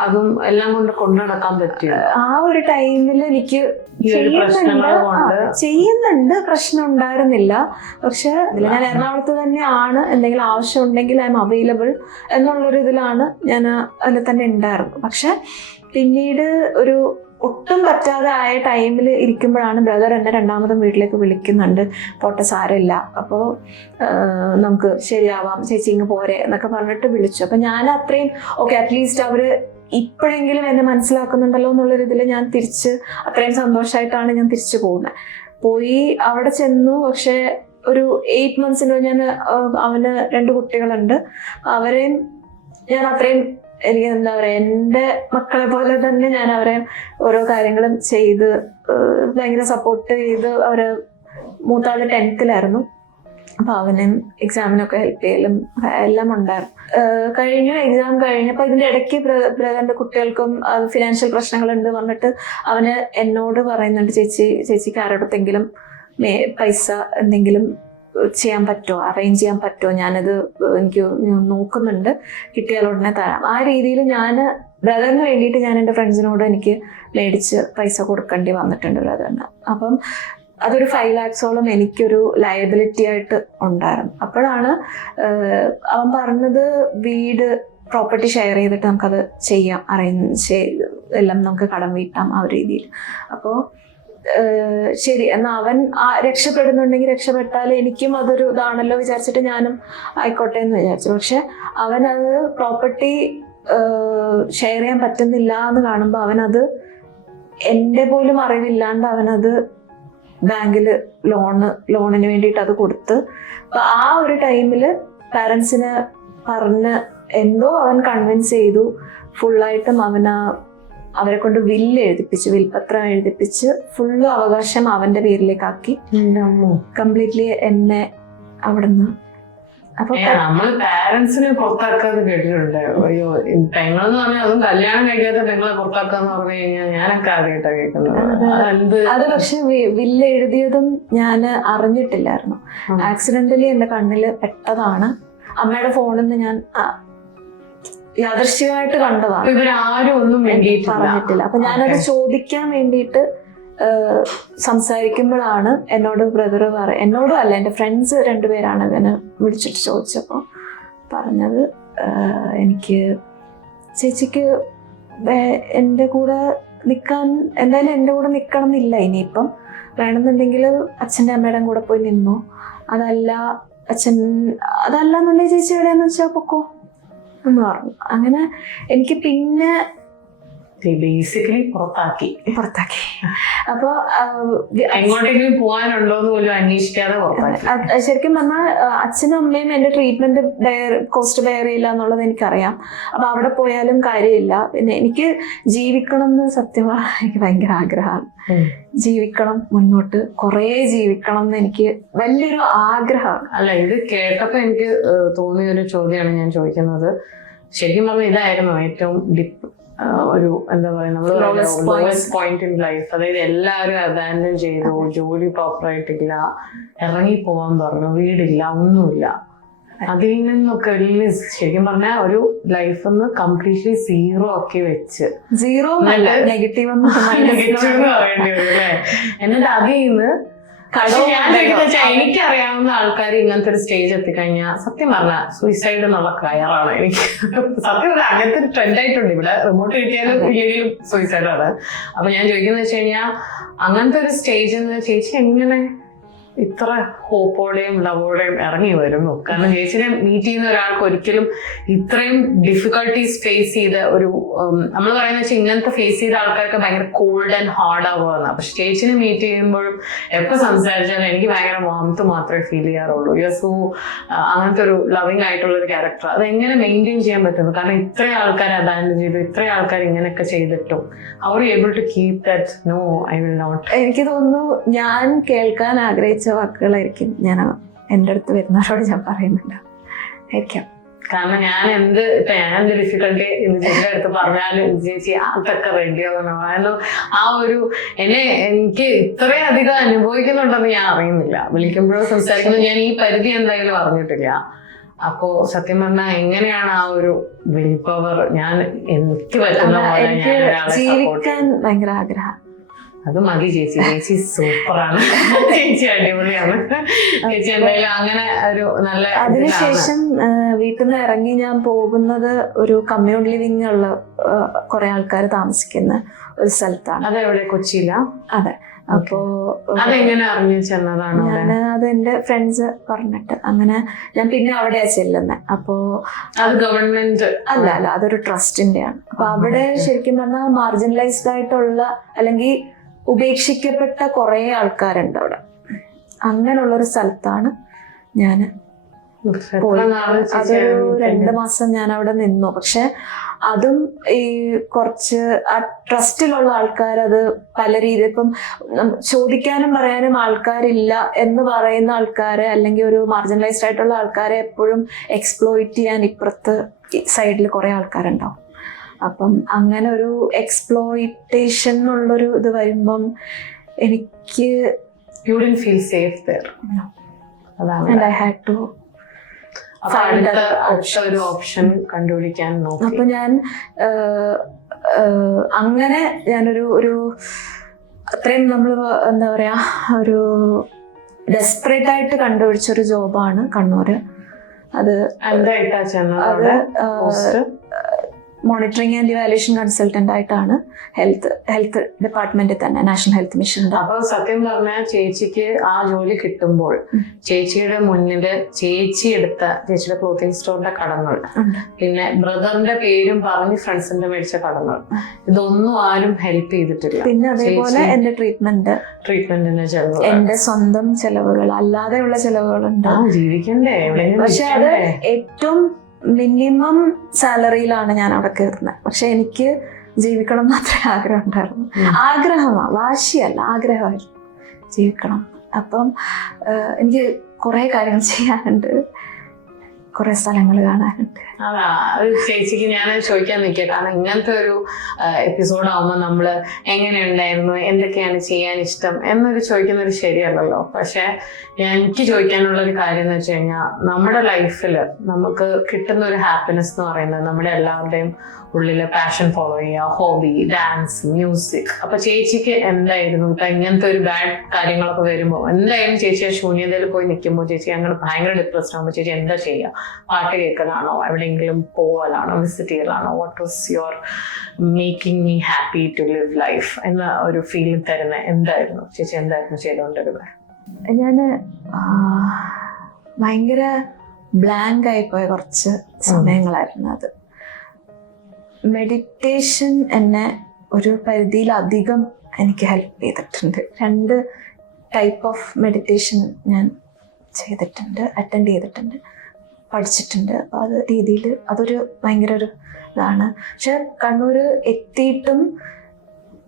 അതും എല്ലാം കൊണ്ട് കൊണ്ടുനടക്കാൻ പറ്റില്ല. ആ ഒരു ടൈമിൽ എനിക്ക് ചെയ്യുന്നുണ്ട്, പ്രശ്നം ഉണ്ടായിരുന്നില്ല. പക്ഷെ ഞാൻ എറണാകുളത്ത് തന്നെയാണ്, എന്തെങ്കിലും ആവശ്യം ഉണ്ടെങ്കിൽ ഐ എം അവൈലബിൾ എന്നുള്ളൊരു ഇതിലാണ് ഞാൻ അതിൽ തന്നെ ഉണ്ടായിരുന്നു. പക്ഷെ പിന്നീട് ഒരു ഒട്ടും പറ്റാതെ ആയ ടൈമിൽ ഇരിക്കുമ്പോഴാണ് ബ്രദർ എന്നെ രണ്ടാമതും വീട്ടിലേക്ക് വിളിക്കുന്നുണ്ട്, പോട്ടെ സാരമില്ല, അപ്പോൾ നമുക്ക് ശരിയാവാം, ചേച്ചി ഇങ്ങ് പോരെ എന്നൊക്കെ പറഞ്ഞിട്ട് വിളിച്ചു. അപ്പം ഞാൻ അത്രയും ഓക്കെ, അറ്റ്ലീസ്റ്റ് അവർ ഇപ്പോഴെങ്കിലും എന്നെ മനസ്സിലാക്കുന്നുണ്ടല്ലോ എന്നുള്ളൊരു ഇതിൽ ഞാൻ തിരിച്ച് അത്രയും സന്തോഷമായിട്ടാണ് ഞാൻ തിരിച്ചു പോകുന്നത്. പോയി അവിടെ ചെന്നു. പക്ഷെ ഒരു 8 months ഞാൻ അവന് 2 കുട്ടികളുണ്ട്, അവരെയും ഞാൻ അത്രയും എനിക്ക് എന്താ പറയാ, എൻ്റെ മക്കളെ പോലെ തന്നെ ഞാൻ അവരെ ഓരോ കാര്യങ്ങളും ചെയ്ത് ഭയങ്കര സപ്പോർട്ട് ചെയ്ത്. അവര് മൂത്താള് 10th അപ്പൊ അവനും എക്സാമിനൊക്കെ ഹെൽപ്പ് ചെയ്യലും എല്ലാം ഉണ്ടായിരുന്നു. കഴിഞ്ഞു, എക്സാം കഴിഞ്ഞപ്പോൾ ഇതിന്റെ ഇടയ്ക്ക് ബ്രദറിന്റെ കുട്ടികൾക്കും ഫിനാൻഷ്യൽ പ്രശ്നങ്ങളുണ്ട് പറഞ്ഞിട്ട് അവന് എന്നോട് പറയുന്നുണ്ട്, ചേച്ചിക്ക് ആരോടത്തെങ്കിലും പൈസ എന്തെങ്കിലും ചെയ്യാൻ പറ്റുമോ, അറേഞ്ച് ചെയ്യാൻ പറ്റുമോ, ഞാനത് എനിക്ക് നോക്കുന്നുണ്ട്, കിട്ടിയാൽ ഉടനെ തരാം. ആ രീതിയിൽ ഞാൻ ബ്രദറിന് വേണ്ടിയിട്ട് ഞാൻ എൻ്റെ ഫ്രണ്ട്സിനോട് എനിക്ക് മേടിച്ച് പൈസ കൊടുക്കേണ്ടി വന്നിട്ടുണ്ട് ബ്രദറിന്. അപ്പം അതൊരു 5 lakhs എനിക്കൊരു ലയബിലിറ്റി ആയിട്ട് ഉണ്ടായിരുന്നു. അപ്പോഴാണ് അവൻ പറഞ്ഞത്, വീട് പ്രോപ്പർട്ടി ഷെയർ ചെയ്തിട്ട് നമുക്കത് ചെയ്യാം, അറേഞ്ച് ചെയ്ത് എല്ലാം നമുക്ക് കടം വീട്ടാം ആ ഒരു രീതിയിൽ. അപ്പോൾ ശരി എന്നാൽ അവൻ രക്ഷപ്പെടുന്നുണ്ടെങ്കിൽ രക്ഷപ്പെട്ടാൽ എനിക്കും അതൊരു ഇതാണല്ലോ വിചാരിച്ചിട്ട് ഞാനും ആയിക്കോട്ടെ എന്ന് വിചാരിച്ചു. പക്ഷെ അവനത് പ്രോപ്പർട്ടി ഷെയർ ചെയ്യാൻ പറ്റുന്നില്ല എന്ന് കാണുമ്പോൾ അവനത് എൻ്റെ പോലും അറിവില്ലാണ്ട് അവനത് ബാങ്കിൽ ലോണിന് വേണ്ടിയിട്ട് അത് കൊടുത്ത്. അപ്പൊ ആ ഒരു ടൈമിൽ പാരൻസിന് പറഞ്ഞ് എന്തോ അവൻ കൺവിൻസ് ചെയ്തു, ഫുള്ളായിട്ടും അവരെ കൊണ്ട് വിൽപത്രം എഴുതിപ്പിച്ച് ഫുള്ള് അവകാശം അവന്റെ പേരിലേക്കാക്കി കംപ്ലീറ്റ്ലി എന്നെ അവിടുന്ന്. അപ്പൊ നമ്മള് പാരന്റ്സിനെ പുറത്താക്കാതെ കേട്ടിട്ടുണ്ട്. അയ്യോ, പെങ്ങളെന്ന് പറഞ്ഞാൽ അതും കല്യാണം കഴിക്കാത്ത പെങ്ങളെ പുറത്താക്കാന്ന് പറഞ്ഞു കഴിഞ്ഞാൽ ഞാനൊക്കെ ആദ്യമായിട്ടാണ് കേൾക്കുന്നത്. അത് പക്ഷെ വില്ല് എഴുതിയതും ഞാൻ അറിഞ്ഞിട്ടില്ലായിരുന്നു. ആക്സിഡന്റലി എന്റെ കണ്ണില് പെട്ടതാണ്. അമ്മയുടെ ഫോണിൽ നിന്ന് ഞാൻ യാദൃശ്ചികമായിട്ട് കണ്ടതാണ്, ഇവരാരും ഒന്നും പറഞ്ഞിട്ടില്ല. അപ്പൊ ഞാനത് ചോദിക്കാൻ വേണ്ടിയിട്ട് സംസാരിക്കുമ്പോഴാണ് എന്നോട് ബ്രദർ എന്നോടും അല്ല, എൻ്റെ ഫ്രണ്ട്സ് 2 പേരാണ് ഇവനെ വിളിച്ചിട്ട് ചോദിച്ചപ്പോൾ പറഞ്ഞത്, എനിക്ക് ചേച്ചിക്ക് എൻ്റെ കൂടെ നിൽക്കാൻ, എന്തായാലും എൻ്റെ കൂടെ നിൽക്കണം എന്നില്ല, ഇനിയിപ്പം വേണമെന്നുണ്ടെങ്കിൽ അച്ഛൻ്റെ അമ്മയുടെ കൂടെ പോയി നിന്നോ, അതല്ലെന്നുണ്ടെങ്കിൽ ചേച്ചി എവിടെയാന്ന് വെച്ചാൽ പൊക്കോ എന്ന് പറഞ്ഞു. അങ്ങനെ എനിക്ക് പിന്നെ ബേസിക്കലി പുറത്താക്കി. അപ്പോൾ എങ്ങോട്ടെങ്കിലും പോകാനുണ്ടോ എന്ന് പോലും അന്വേഷിക്കാതെ പുറത്താക്കി. ശരിക്കും പറഞ്ഞാൽ അച്ഛനും അമ്മയും എന്റെ ട്രീറ്റ്മെന്റ് കോസ്റ്റ് ബെയർ ചെയ്യില്ല എന്നുള്ളത് എനിക്കറിയാം. അപ്പൊ അവിടെ പോയാലും കാര്യമില്ല. പിന്നെ എനിക്ക് ജീവിക്കണം എന്ന് സത്യം പറഞ്ഞാൽ എനിക്ക് ഭയങ്കര ആഗ്രഹമാണ്. ജീവിക്കണം, മുന്നോട്ട് കുറേ ജീവിക്കണം എന്ന് എനിക്ക് വലിയൊരു ആഗ്രഹമാണ്. അല്ല, ഇത് കേട്ടപ്പോ എനിക്ക് തോന്നിയ ഒരു ചോദ്യമാണ് ഞാൻ ചോദിക്കുന്നത്. ശരിക്കും പറഞ്ഞാൽ ഇതായിരുന്നു ഏറ്റവും ഒരു എന്താ പറയുക, നമ്മൾ ലോവസ്റ്റ് പോയിന്റ് ഇൻ ലൈഫ്. അതായത് എല്ലാവരും അബാൻഡൻ ചെയ്തു, ജോലി പ്രോപ്പറായിട്ടില്ല, ഇറങ്ങി പോവാൻ പറഞ്ഞു, വീടില്ല, ഒന്നുമില്ല. അതിൽ നിന്നൊക്കെ ശരിക്കും പറഞ്ഞാൽ ഒരു ലൈഫ് ഒന്ന് കംപ്ലീറ്റ്ലി സീറോ ആക്കി വെച്ച്, സീറോ നെഗറ്റീവ് പറയേണ്ടി വരും അല്ലേ. എന്നിട്ട് അതിൽ നിന്ന് എനിക്കറിയാവുന്ന ആൾക്കാർ ഇങ്ങനത്തെ ഒരു സ്റ്റേജ് എത്തിക്കഴിഞ്ഞാൽ സത്യം പറഞ്ഞാൽ സൂയിസൈഡ് എന്നുള്ള കയറാണ് എനിക്ക്. സത്യം പറഞ്ഞാൽ അങ്ങനത്തെ ഒരു ട്രെൻഡ് ആയിട്ടുണ്ട് ഇവിടെ. റിമോട്ട് കിട്ടിയാലും ഇല്ലെങ്കിലും സൂയിസൈഡാണ്. അപ്പൊ ഞാൻ ചോദിക്കുന്നത് വെച്ച് കഴിഞ്ഞാൽ അങ്ങനത്തെ ഒരു സ്റ്റേജിൽ നിന്ന് ചേച്ചി എങ്ങനെ ഇത്ര ഹോപ്പോടെയും ലവോടെയും ഇറങ്ങി വരുന്നു? കാരണം ചേച്ചിനെ മീറ്റ് ചെയ്യുന്ന ഒരാൾക്ക് ഒരിക്കലും ഇത്രയും ഡിഫിക്കൽട്ടീസ് ഫേസ് ചെയ്ത ഒരു നമ്മൾ പറയുന്ന വെച്ചാൽ ഇങ്ങനത്തെ ഫേസ് ചെയ്ത ആൾക്കാർക്ക് ഭയങ്കര കോൾഡ് ആൻഡ് ഹാർഡ് ആവുകയെന്നാണ്. പക്ഷെ ചേച്ചിനെ മീറ്റ് ചെയ്യുമ്പോഴും എപ്പോൾ സംസാരിച്ചാലും എനിക്ക് ഭയങ്കര വാംത്ത് മാത്രമേ ഫീൽ ചെയ്യാറുള്ളൂ. യു അങ്ങനത്തെ ഒരു ലവിങ് ആയിട്ടുള്ള ഒരു ക്യാരക്ടർ. അത് എങ്ങനെ മെയിൻറ്റെയിൻ ചെയ്യാൻ പറ്റുന്നു? കാരണം ഇത്രയും ആൾക്കാർ അബാൻഡൻ ചെയ്തു, ഇത്രയും ആൾക്കാർ ഇങ്ങനെയൊക്കെ ചെയ്തിട്ടും അവർ able to keep that no I will not. എനിക്ക് തോന്നുന്നു ഞാൻ കേൾക്കാൻ ആഗ്രഹിച്ച വാക്കുകളായിരിക്കും ഞാൻ എൻ്റെ അടുത്ത് വരുന്നവരോട് ഞാൻ പറയുന്നുണ്ടായിരിക്കാം. കാരണം ഞാൻ എന്ത് ഡിഫിക്കൽട്ടി ചേച്ചിയുടെ അടുത്ത് പറഞ്ഞാലും ചേച്ചി അതൊക്കെ റെഡിയാവണം. ആ ഒരു എനിക്ക് ഇത്രയും അധികം അനുഭവിക്കുന്നുണ്ടെന്ന് ഞാൻ അറിയുന്നില്ല. വിളിക്കുമ്പോഴും സംസാരിക്കുമ്പോൾ ഞാൻ ഈ പരിധി എന്തായാലും അറിഞ്ഞിട്ടില്ല. അപ്പോ സത്യം പറഞ്ഞാൽ എങ്ങനെയാണ് ആ ഒരു വിൽ പവർ? ഞാൻ എനിക്ക് പറ്റുന്ന പോലെ ജീവിക്കാൻ ഭയങ്കര ആഗ്രഹം. അത് മതി ചേച്ചി. ചേച്ചി സൂപ്പറാണ്, ചേച്ചി അടിപൊളിയാണ്. ചേച്ചി എന്തായാലും അങ്ങനെ ഒരു നല്ല. അതിനുശേഷം വീട്ടിൽ നിന്ന് ഇറങ്ങി ഞാൻ പോകുന്നത് ഒരു കമ്മ്യൂണിറ്റി ലിവിംഗ് ഉള്ള കുറെ ആൾക്കാർ താമസിക്കുന്ന ഒരു സ്ഥലത്താണ്. അതെവിടെ? കൊച്ചിയിലാ? അതെ. അപ്പോ അതെങ്ങനെ അറിഞ്ഞു ചെന്നതാണ്? ഞാൻ അത് എന്റെ ഫ്രണ്ട്സ് പറഞ്ഞിട്ട് അങ്ങനെ ഞാൻ പിന്നെ അവിടെയാ ചെല്ലുന്നത്. അപ്പോ അത് ഗവൺമെന്റ് അല്ല, അതൊരു ട്രസ്റ്റിന്റെ ആണ്. അപ്പൊ അവിടെ ശരിക്കും പറഞ്ഞാൽ മാർജിനലൈസ്ഡ് ആയിട്ടുള്ള അല്ലെങ്കിൽ ഉപേക്ഷിക്കപ്പെട്ട കുറെ ആൾക്കാരുണ്ട് അവിടെ. അങ്ങനെയുള്ളൊരു സ്ഥലത്താണ് ഞാൻ അതൊരു 2 മാസം ഞാൻ അവിടെ നിന്നു. പക്ഷെ അതും ഈ കുറച്ച് ആ ട്രസ്റ്റിലുള്ള ആൾക്കാരത് പല രീതിയിൽ ഇപ്പം ചോദിക്കാനും പറയാനും ആൾക്കാരില്ല എന്ന് പറയുന്ന ആൾക്കാരെ അല്ലെങ്കിൽ ഒരു മാർജിനലൈസ്ഡ് ആയിട്ടുള്ള ആൾക്കാരെ എപ്പോഴും എക്സ്പ്ലോയിറ്റ് ചെയ്യാൻ ഇപ്പുറത്ത് സൈഡിൽ കുറെ ആൾക്കാരുണ്ടാവും. അപ്പം അങ്ങനെ ഒരു എക്സ്പ്ലോയിറ്റേഷൻ ഉള്ളൊരു ഇത് വരുമ്പം എനിക്ക് you didn't feel safe there. No. And I had to ഒരു ഓപ്ഷൻ കണ്ടുപിടിക്കാൻ നോക്കി. അപ്പൊ ഞാൻ അങ്ങനെ ഞാനൊരു അത്രയും നമ്മൾ എന്താ പറയാ ഒരു ഡെസ്പറേറ്റ് ആയിട്ട് കണ്ടുപിടിച്ചൊരു ജോബാണ് കണ്ണൂര്. അത് മോണിറ്ററിംഗ് ആൻഡ് ഇവാലുവേഷൻ കൺസൾട്ടന്റ് ആയിട്ടാണ് ഹെൽത്ത് ഡിപ്പാർട്ട്മെന്റിൽ തന്നെ, നാഷണൽ ഹെൽത്ത് മിഷന്റെ. അപ്പൊ സത്യം പറഞ്ഞാൽ ചേച്ചിക്ക് ആ ജോലി കിട്ടുമ്പോൾ ചേച്ചിയുടെ മുന്നില് ചേച്ചിയുടെ ക്ലോത്തിങ് സ്റ്റോറിന്റെ കടങ്ങൾ, പിന്നെ ബ്രദറിന്റെ പേരും പറഞ്ഞ് ഫ്രണ്ട്സിന്റെ മേടിച്ച കടങ്ങൾ, ഇതൊന്നും ആരും ഹെൽപ്പ് ചെയ്തിട്ടില്ല. പിന്നെ അതേപോലെ എന്റെ ട്രീറ്റ്മെന്റിന്റെ ചെലവ്, എന്റെ സ്വന്തം ചെലവുകൾ, അല്ലാതെയുള്ള ചെലവുകളുണ്ട്. ജീവിക്കണ്ടേ? പക്ഷെ അത് ഏറ്റവും മിനിമം സാലറിയിലാണ് ഞാൻ അവിടെ കയറുന്നത്. പക്ഷെ എനിക്ക് ജീവിക്കണം മാത്രമേ ആഗ്രഹം ഉണ്ടായിരുന്നു. ആഗ്രഹമാണ്, വാശിയല്ല, ആഗ്രഹമായിരുന്നു ജീവിക്കണം. അപ്പം എനിക്ക് കുറെ കാര്യങ്ങൾ ചെയ്യാനുണ്ട്, കുറെ സ്ഥലങ്ങൾ കാണാനുണ്ട്. അതാ ചേച്ചിക്ക് ഞാൻ ചോദിക്കാൻ നിൽക്കുക. കാരണം ഇങ്ങനത്തെ ഒരു എപ്പിസോഡാകുമ്പോൾ നമ്മള് എങ്ങനെയുണ്ടായിരുന്നു, എന്തൊക്കെയാണ് ചെയ്യാൻ ഇഷ്ടം എന്നൊരു ചോദിക്കുന്നൊരു ശരിയല്ലല്ലോ. പക്ഷെ എനിക്ക് ചോദിക്കാനുള്ള ഒരു കാര്യം എന്ന് വെച്ച് കഴിഞ്ഞാൽ, നമ്മുടെ ലൈഫിൽ നമുക്ക് കിട്ടുന്ന ഒരു ഹാപ്പിനെസ് എന്ന് പറയുന്നത് നമ്മുടെ എല്ലാവരുടെയും ഉള്ളിലെ പാഷൻ ഫോളോ ചെയ്യുക, ഹോബി, ഡാൻസ്, മ്യൂസിക്. അപ്പൊ ചേച്ചിക്ക് എന്തായിരുന്നു ഇപ്പൊ ഇങ്ങനത്തെ ഒരു ബാഡ് കാര്യങ്ങളൊക്കെ വരുമ്പോൾ എന്തായാലും ചേച്ചി ആ ശൂന്യതയിൽ പോയി നിൽക്കുമ്പോൾ ചേച്ചി അങ്ങനെ ഭയങ്കര ഡിപ്രസ്ഡ് ആകുമ്പോൾ ചേച്ചി എന്താ ചെയ്യുക? പാട്ട് കേൾക്കലാണോ, എവിടെയെങ്കിലും പോവാലാണോ, വിസിറ്റ് ചെയ്യലാണോ? What was your making me happy to live life എന്ന ഒരു ഫീലിംഗ് തരുന്ന എന്തായിരുന്നു ചേച്ചി? എന്തായിരുന്നു ചെയ്തുകൊണ്ടിരുന്നത്? ഞാൻ ഭയങ്കര ബ്ലാങ്ക് ആയിപ്പോയ കുറച്ച് സമയങ്ങളായിരുന്നു അത്. മെഡിറ്റേഷൻ എന്നെ ഒരു പരിധിയിലധികം എനിക്ക് ഹെൽപ്പ് ചെയ്തിട്ടുണ്ട്. 2 ടൈപ്പ് ഓഫ് മെഡിറ്റേഷൻ ഞാൻ ചെയ്തിട്ടുണ്ട്, അറ്റൻഡ് ചെയ്തിട്ടുണ്ട്, പഠിച്ചിട്ടുണ്ട്. അപ്പോൾ അത് രീതിയിൽ അതൊരു ഭയങ്കര ഒരു ഇതാണ്. പക്ഷെ കണ്ണൂർ എത്തിയിട്ടും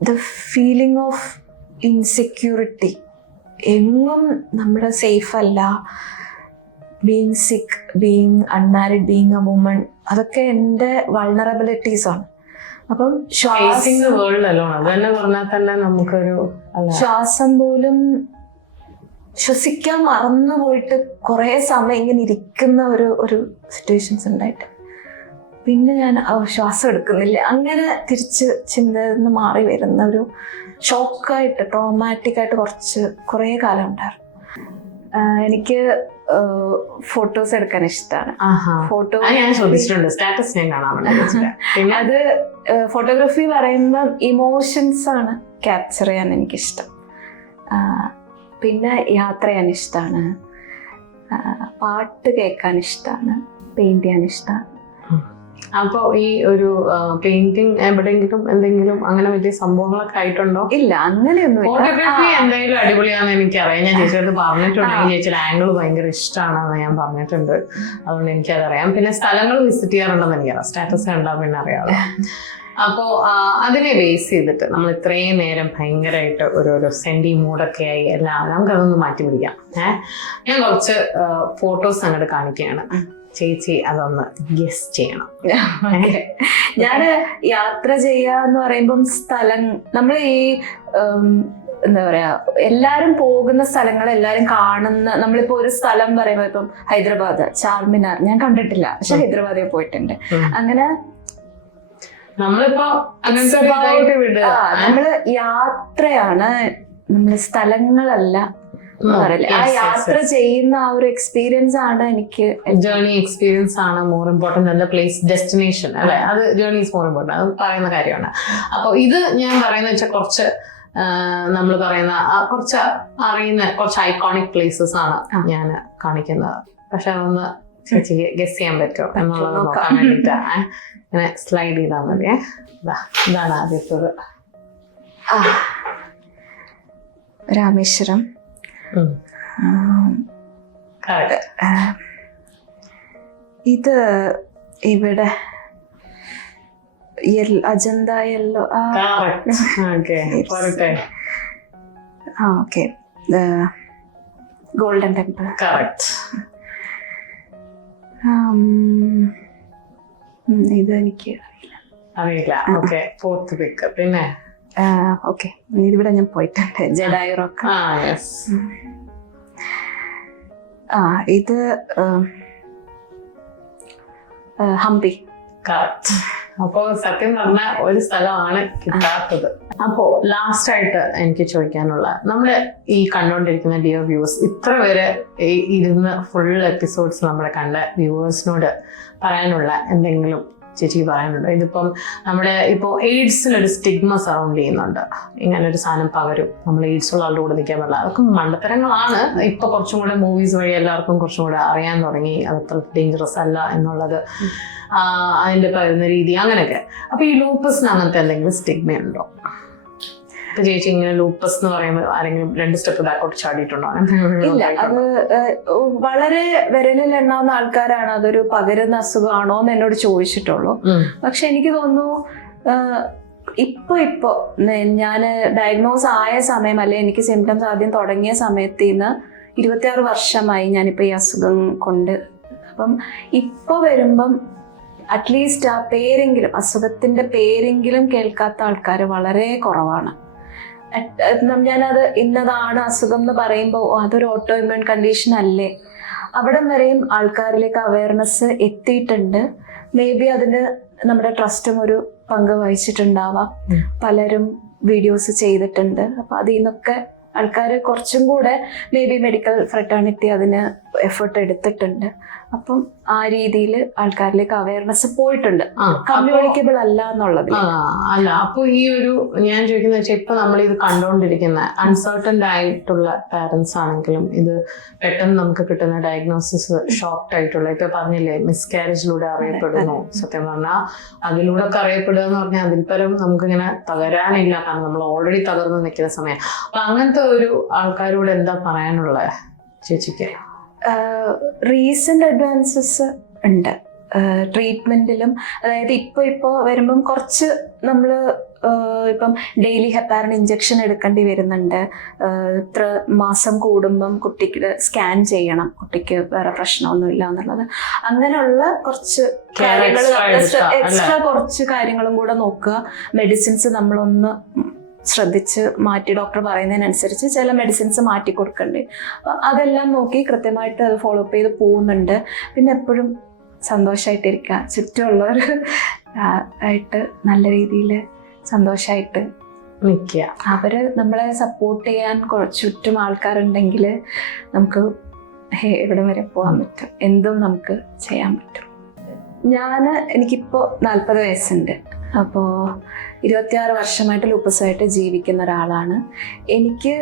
ദ ഫീലിംഗ് ഓഫ് ഇൻസെക്യൂരിറ്റി, എങ്ങും നമ്മൾ സേഫ് അല്ല, being sick, being unmarried, being a woman, അതൊക്കെ എൻ്റെ വൾണറബിലിറ്റീസ് ആണ്. അപ്പം ശ്വാസം പോലും ശ്വസിക്കാൻ മറന്നു പോയിട്ട് കുറേ സമയം ഇങ്ങനെ ഇരിക്കുന്ന ഒരു സിറ്റുവേഷൻസ് ഉണ്ടായിട്ട് പിന്നെ ഞാൻ ശ്വാസം എടുക്കുന്നില്ല, അങ്ങനെ തിരിച്ച് ചിന്തയിൽ നിന്ന് മാറി വരുന്ന ഒരു ഷോക്കായിട്ട്, ട്രോമാറ്റിക് ആയിട്ട് കുറേ കാലം ഉണ്ടായിരുന്നു. എനിക്ക് ഫോട്ടോസ് എടുക്കാൻ ഇഷ്ടമാണ്. അത് ഫോട്ടോഗ്രാഫി പറയുമ്പോൾ ഇമോഷൻസ് ആണ് ക്യാപ്ചർ ചെയ്യാൻ എനിക്കിഷ്ടം. പിന്നെ യാത്ര ചെയ്യാൻ ഇഷ്ടമാണ്, പാട്ട് കേൾക്കാൻ ഇഷ്ടമാണ്, പെയിന്റ് ചെയ്യാൻ ഇഷ്ടമാണ്. അപ്പൊ ഈ ഒരു പെയിന്റിങ് എവിടെയെങ്കിലും എന്തെങ്കിലും അങ്ങനെ വലിയ സംഭവങ്ങളൊക്കെ ആയിട്ടുണ്ടോ? ഇല്ല, അങ്ങനെയൊന്നും. ഫോട്ടോഗ്രാഫി എന്തായാലും അടിപൊളിയാണെന്ന് എനിക്കറിയാം. ഞാൻ ചേച്ചിയോട് പറഞ്ഞിട്ടുണ്ടെങ്കിൽ ചേച്ചിയുടെ ആംഗിൾ ഭയങ്കര ഇഷ്ടമാണെന്ന് ഞാൻ പറഞ്ഞിട്ടുണ്ട്. അതുകൊണ്ട് എനിക്കതറിയാം. പിന്നെ സ്ഥലങ്ങൾ വിസിറ്റ് ചെയ്യാറുണ്ടെന്ന് എനിക്കറിയാം, സ്റ്റാറ്റസ് കണ്ടാൽ പിന്നെ അറിയാമല്ലോ. അപ്പോ അതിനെ ബേസ് ചെയ്തിട്ട് നമ്മൾ ഇത്രയും നേരം ഭയങ്കരമായിട്ട് ഒരു സെന്റി മൂഡൊക്കെ ആയി എല്ലാം, നമുക്കതൊന്ന് മാറ്റി പിടിക്കാം. ഞാൻ കുറച്ച് ഫോട്ടോസ് അങ്ങോട്ട് കാണിക്കുകയാണ്, ചേച്ചി അതൊന്ന് ഗസ് ചെയ്യണം. ഞാന് യാത്ര ചെയ്യാന്ന് പറയുമ്പം സ്ഥലം, നമ്മൾ ഈ എന്താ പറയാ, എല്ലാരും പോകുന്ന സ്ഥലങ്ങൾ, എല്ലാരും കാണുന്ന, നമ്മളിപ്പോ ഒരു സ്ഥലം പറയുമ്പോ ഇപ്പം ഹൈദരാബാദ് ചാർമിനാർ ഞാൻ കണ്ടിട്ടില്ല, പക്ഷെ ഹൈദരാബാദിൽ പോയിട്ടുണ്ട്. അങ്ങനെ നമ്മള് യാത്രയാണ്, നമ്മള് സ്ഥലങ്ങളല്ല പറയില്ല. ആ യാത്ര ചെയ്യുന്ന ആ ഒരു എക്സ്പീരിയൻസ് ആണ് എനിക്ക്. ജേർണി എക്സ്പീരിയൻസ് ആണ് more important than the place destination അല്ലെ? അത് ജേർണി ഈസ് മോർ ഇമ്പോർട്ടന്റ്, അത് പറയുന്ന കാര്യമാണ്. അപ്പൊ ഇത് ഞാൻ പറയുന്ന വെച്ചാൽ കുറച്ച് നമ്മൾ പറയുന്ന കുറച്ച് അറിയുന്ന കുറച്ച് ഐക്കോണിക് പ്ലേസസ് ആണ് ഞാൻ കാണിക്കുന്നത്. പക്ഷെ അതൊന്ന് ചേച്ചിക്ക് ഗസ് ചെയ്യാൻ പറ്റുമോ എന്നുള്ളത് നോക്കാൻ വേണ്ടിയിട്ടാണ്. ഇങ്ങനെ സ്ലൈഡ് ചെയ്താൽ മതിയേ. ഇതാണ് ആദ്യത്തത്. രാമേശ്വരം. ഇത് ഇവിടെ Ajanta yellow. Okay, Golden Temple. ഇത് എനിക്ക് അറിയില്ല. Okay, fourth pick. പിന്നെ ഓക്കെ, ഇതിവിടെ ഞാൻ പോയിട്ടുണ്ട്, ജഡായു റോക്ക്. ഇത് ഹംപി. അപ്പോ സത്യം പറഞ്ഞ ഒരു സ്ഥലമാണ് കിട്ടാത്തത്. അപ്പോ ലാസ്റ്റ് ആയിട്ട് എനിക്ക് ചോദിക്കാനുള്ള, നമ്മള് ഈ കണ്ടുകൊണ്ടിരിക്കുന്ന ഡിയർ വ്യൂവേഴ്സ്, ഇത്ര പേര് ഇരുന്ന് ഫുൾ എപ്പിസോഡ്സ് നമ്മളെ കണ്ട വ്യൂവേഴ്സിനോട് പറയാനുള്ള എന്തെങ്കിലും ചേച്ചിക്ക് പറയാനുണ്ടോ? ഇതിപ്പം നമ്മുടെ ഇപ്പോൾ എയ്ഡ്സിലൊരു സ്റ്റിഗ്മ സറൗണ്ട് ചെയ്യുന്നുണ്ട്, ഇങ്ങനെ ഒരു സാധനം പകരും, നമ്മൾ എയ്ഡ്സ് ഉള്ള ആളുടെ കൂടെ നിൽക്കാൻ പാടില്ല, അതൊക്കെ മണ്ടത്തരങ്ങളാണ്. ഇപ്പൊ കുറച്ചും കൂടെ മൂവീസ് വഴി എല്ലാവർക്കും കുറച്ചും കൂടെ അറിയാൻ തുടങ്ങി അതത്ര ഡേഞ്ചറസ് അല്ല എന്നുള്ളത്, അതിന്റെ പകരുന്ന രീതി അങ്ങനെയൊക്കെ. അപ്പൊ ഈ ലൂപ്പസിന് അങ്ങനത്തെ എന്തെങ്കിലും സ്റ്റിഗ്മ ഉണ്ടോ? ഇപ്പൊ ചേച്ചി ഇങ്ങനെ ലൂപ്പസ് എന്ന് പറയുമ്പോൾ ആരെങ്കിലും 2 സ്റ്റെപ്പ് ബാക്കോട്ട് ചാടിയിട്ടുണ്ടോ? ഇല്ല, അത് വളരെ വിരലിൽ എണ്ണാവുന്ന ആൾക്കാരാണ് അതൊരു പകരുന്ന അസുഖമാണോ എന്ന് എന്നോട് ചോദിച്ചിട്ടുള്ളൂ. പക്ഷെ എനിക്ക് തോന്നുന്നു ഇപ്പൊ ഞാൻ ഡയഗ്നോസ് ആയ സമയം, അല്ലെ എനിക്ക് സിംറ്റംസ് ആദ്യം തുടങ്ങിയ സമയത്ത് നിന്ന് 26 വർഷമായി ഞാനിപ്പോ ഈ അസുഖം കൊണ്ട്. അപ്പം ഇപ്പൊ വരുമ്പം അറ്റ്ലീസ്റ്റ് ആ പേരെങ്കിലും, അസുഖത്തിന്റെ പേരെങ്കിലും കേൾക്കാത്ത ആൾക്കാർ വളരെ കുറവാണ്. ഞാനത് ഇന്നതാണ് അസുഖം എന്ന് പറയുമ്പോൾ അതൊരു ഓട്ടോ ഇമ്മ്യൂൺ കണ്ടീഷൻ അല്ലേ, അവിടം വരെയും ആൾക്കാരിലേക്ക് അവയർനെസ് എത്തിയിട്ടുണ്ട്. മേ ബി അതിന് നമ്മുടെ ട്രസ്റ്റും ഒരു പങ്ക് വഹിച്ചിട്ടുണ്ടാവാം. പലരും വീഡിയോസ് ചെയ്തിട്ടുണ്ട്. അപ്പൊ അതിൽ നിന്നൊക്കെ ആൾക്കാർ കുറച്ചും കൂടെ മേ ബി മെഡിക്കൽ ഫ്രട്ടേണിറ്റി അതിന് എഫേർട്ട് എടുത്തിട്ടുണ്ട്. അപ്പം ആ രീതിയിൽ ആൾക്കാരിലേക്ക് അവയർനെസ് പോയിട്ടുണ്ട്, കമ്മ്യൂണിക്കബിൾ അല്ല എന്നുള്ളത്. അല്ല, അപ്പൊ ഈ ഒരു ഞാൻ ചോദിക്കുന്ന വെച്ചാൽ ഇപ്പൊ നമ്മൾ ഇത് കണ്ടുകൊണ്ടിരിക്കുന്ന അൺസർട്ടൻഡ് ആയിട്ടുള്ള പാരന്റ്സ് ആണെങ്കിലും ഇത് പെട്ടെന്ന് നമുക്ക് കിട്ടുന്ന ഡയഗ്നോസിസ് ഷോക്ക്ഡ് ആയിട്ടുള്ള, ഇപ്പൊ പറഞ്ഞില്ലേ മിസ്കാരേജിലൂടെ അറിയപ്പെടുന്നു. സത്യം പറഞ്ഞാൽ അതിലൂടെ ഒക്കെ അറിയപ്പെടുക എന്ന് പറഞ്ഞാൽ അതിൽ പരം നമുക്കിങ്ങനെ തകരാനില്ല, കാരണം നമ്മൾ ഓൾറെഡി തകർന്ന് നിൽക്കുന്ന സമയം. അപ്പൊ അങ്ങനത്തെ ഒരു ആൾക്കാരോട് എന്താ പറയാനുള്ളത് ചേച്ചിക്ക്? റീസെന്റ് അഡ്വാൻസസ് ഉണ്ട് ട്രീറ്റ്മെന്റിലും. അതായത് ഇപ്പോൾ വരുമ്പം കുറച്ച് നമ്മൾ ഇപ്പം ഡെയിലി ഹെപ്പാരിൻ ഇഞ്ചക്ഷൻ എടുക്കേണ്ടി വരുന്നുണ്ട്. ഇത്ര മാസം കൂടുമ്പം കുട്ടിക്ക് സ്കാൻ ചെയ്യണം, കുട്ടിക്ക് വേറെ പ്രശ്നമൊന്നുമില്ല എന്നുള്ളത്. അങ്ങനെയുള്ള കുറച്ച് കാര്യങ്ങൾ, എക്സ്ട്രാ കുറച്ച് കാര്യങ്ങളും കൂടെ നോക്കുക. മെഡിസിൻസ് നമ്മളൊന്ന് ശ്രദ്ധിച്ച് മാറ്റി, ഡോക്ടർ പറയുന്നതിനനുസരിച്ച് ചില മെഡിസിൻസ് മാറ്റി കൊടുക്കണ്ടേ. അപ്പം അതെല്ലാം നോക്കി കൃത്യമായിട്ട് അത് ഫോളോ അപ്പ് ചെയ്ത് പോകുന്നുണ്ട്. പിന്നെ എപ്പോഴും സന്തോഷമായിട്ടിരിക്കുക, ചുറ്റുമുള്ളവർ ആയിട്ട് നല്ല രീതിയിൽ സന്തോഷമായിട്ട് നിൽക്കുക. അവര് നമ്മളെ സപ്പോർട്ട് ചെയ്യാൻ ചുറ്റും ആൾക്കാരുണ്ടെങ്കിൽ നമുക്ക് എവിടെ വരെ പോകാൻ പറ്റും, എന്തും നമുക്ക് ചെയ്യാൻ പറ്റും. എനിക്കിപ്പോൾ 40 വയസ്സുണ്ട്. അപ്പോൾ 26 വർഷമായിട്ട് ലൂപ്പസായിട്ട് ജീവിക്കുന്ന ഒരാളാണ്. എനിക്ക്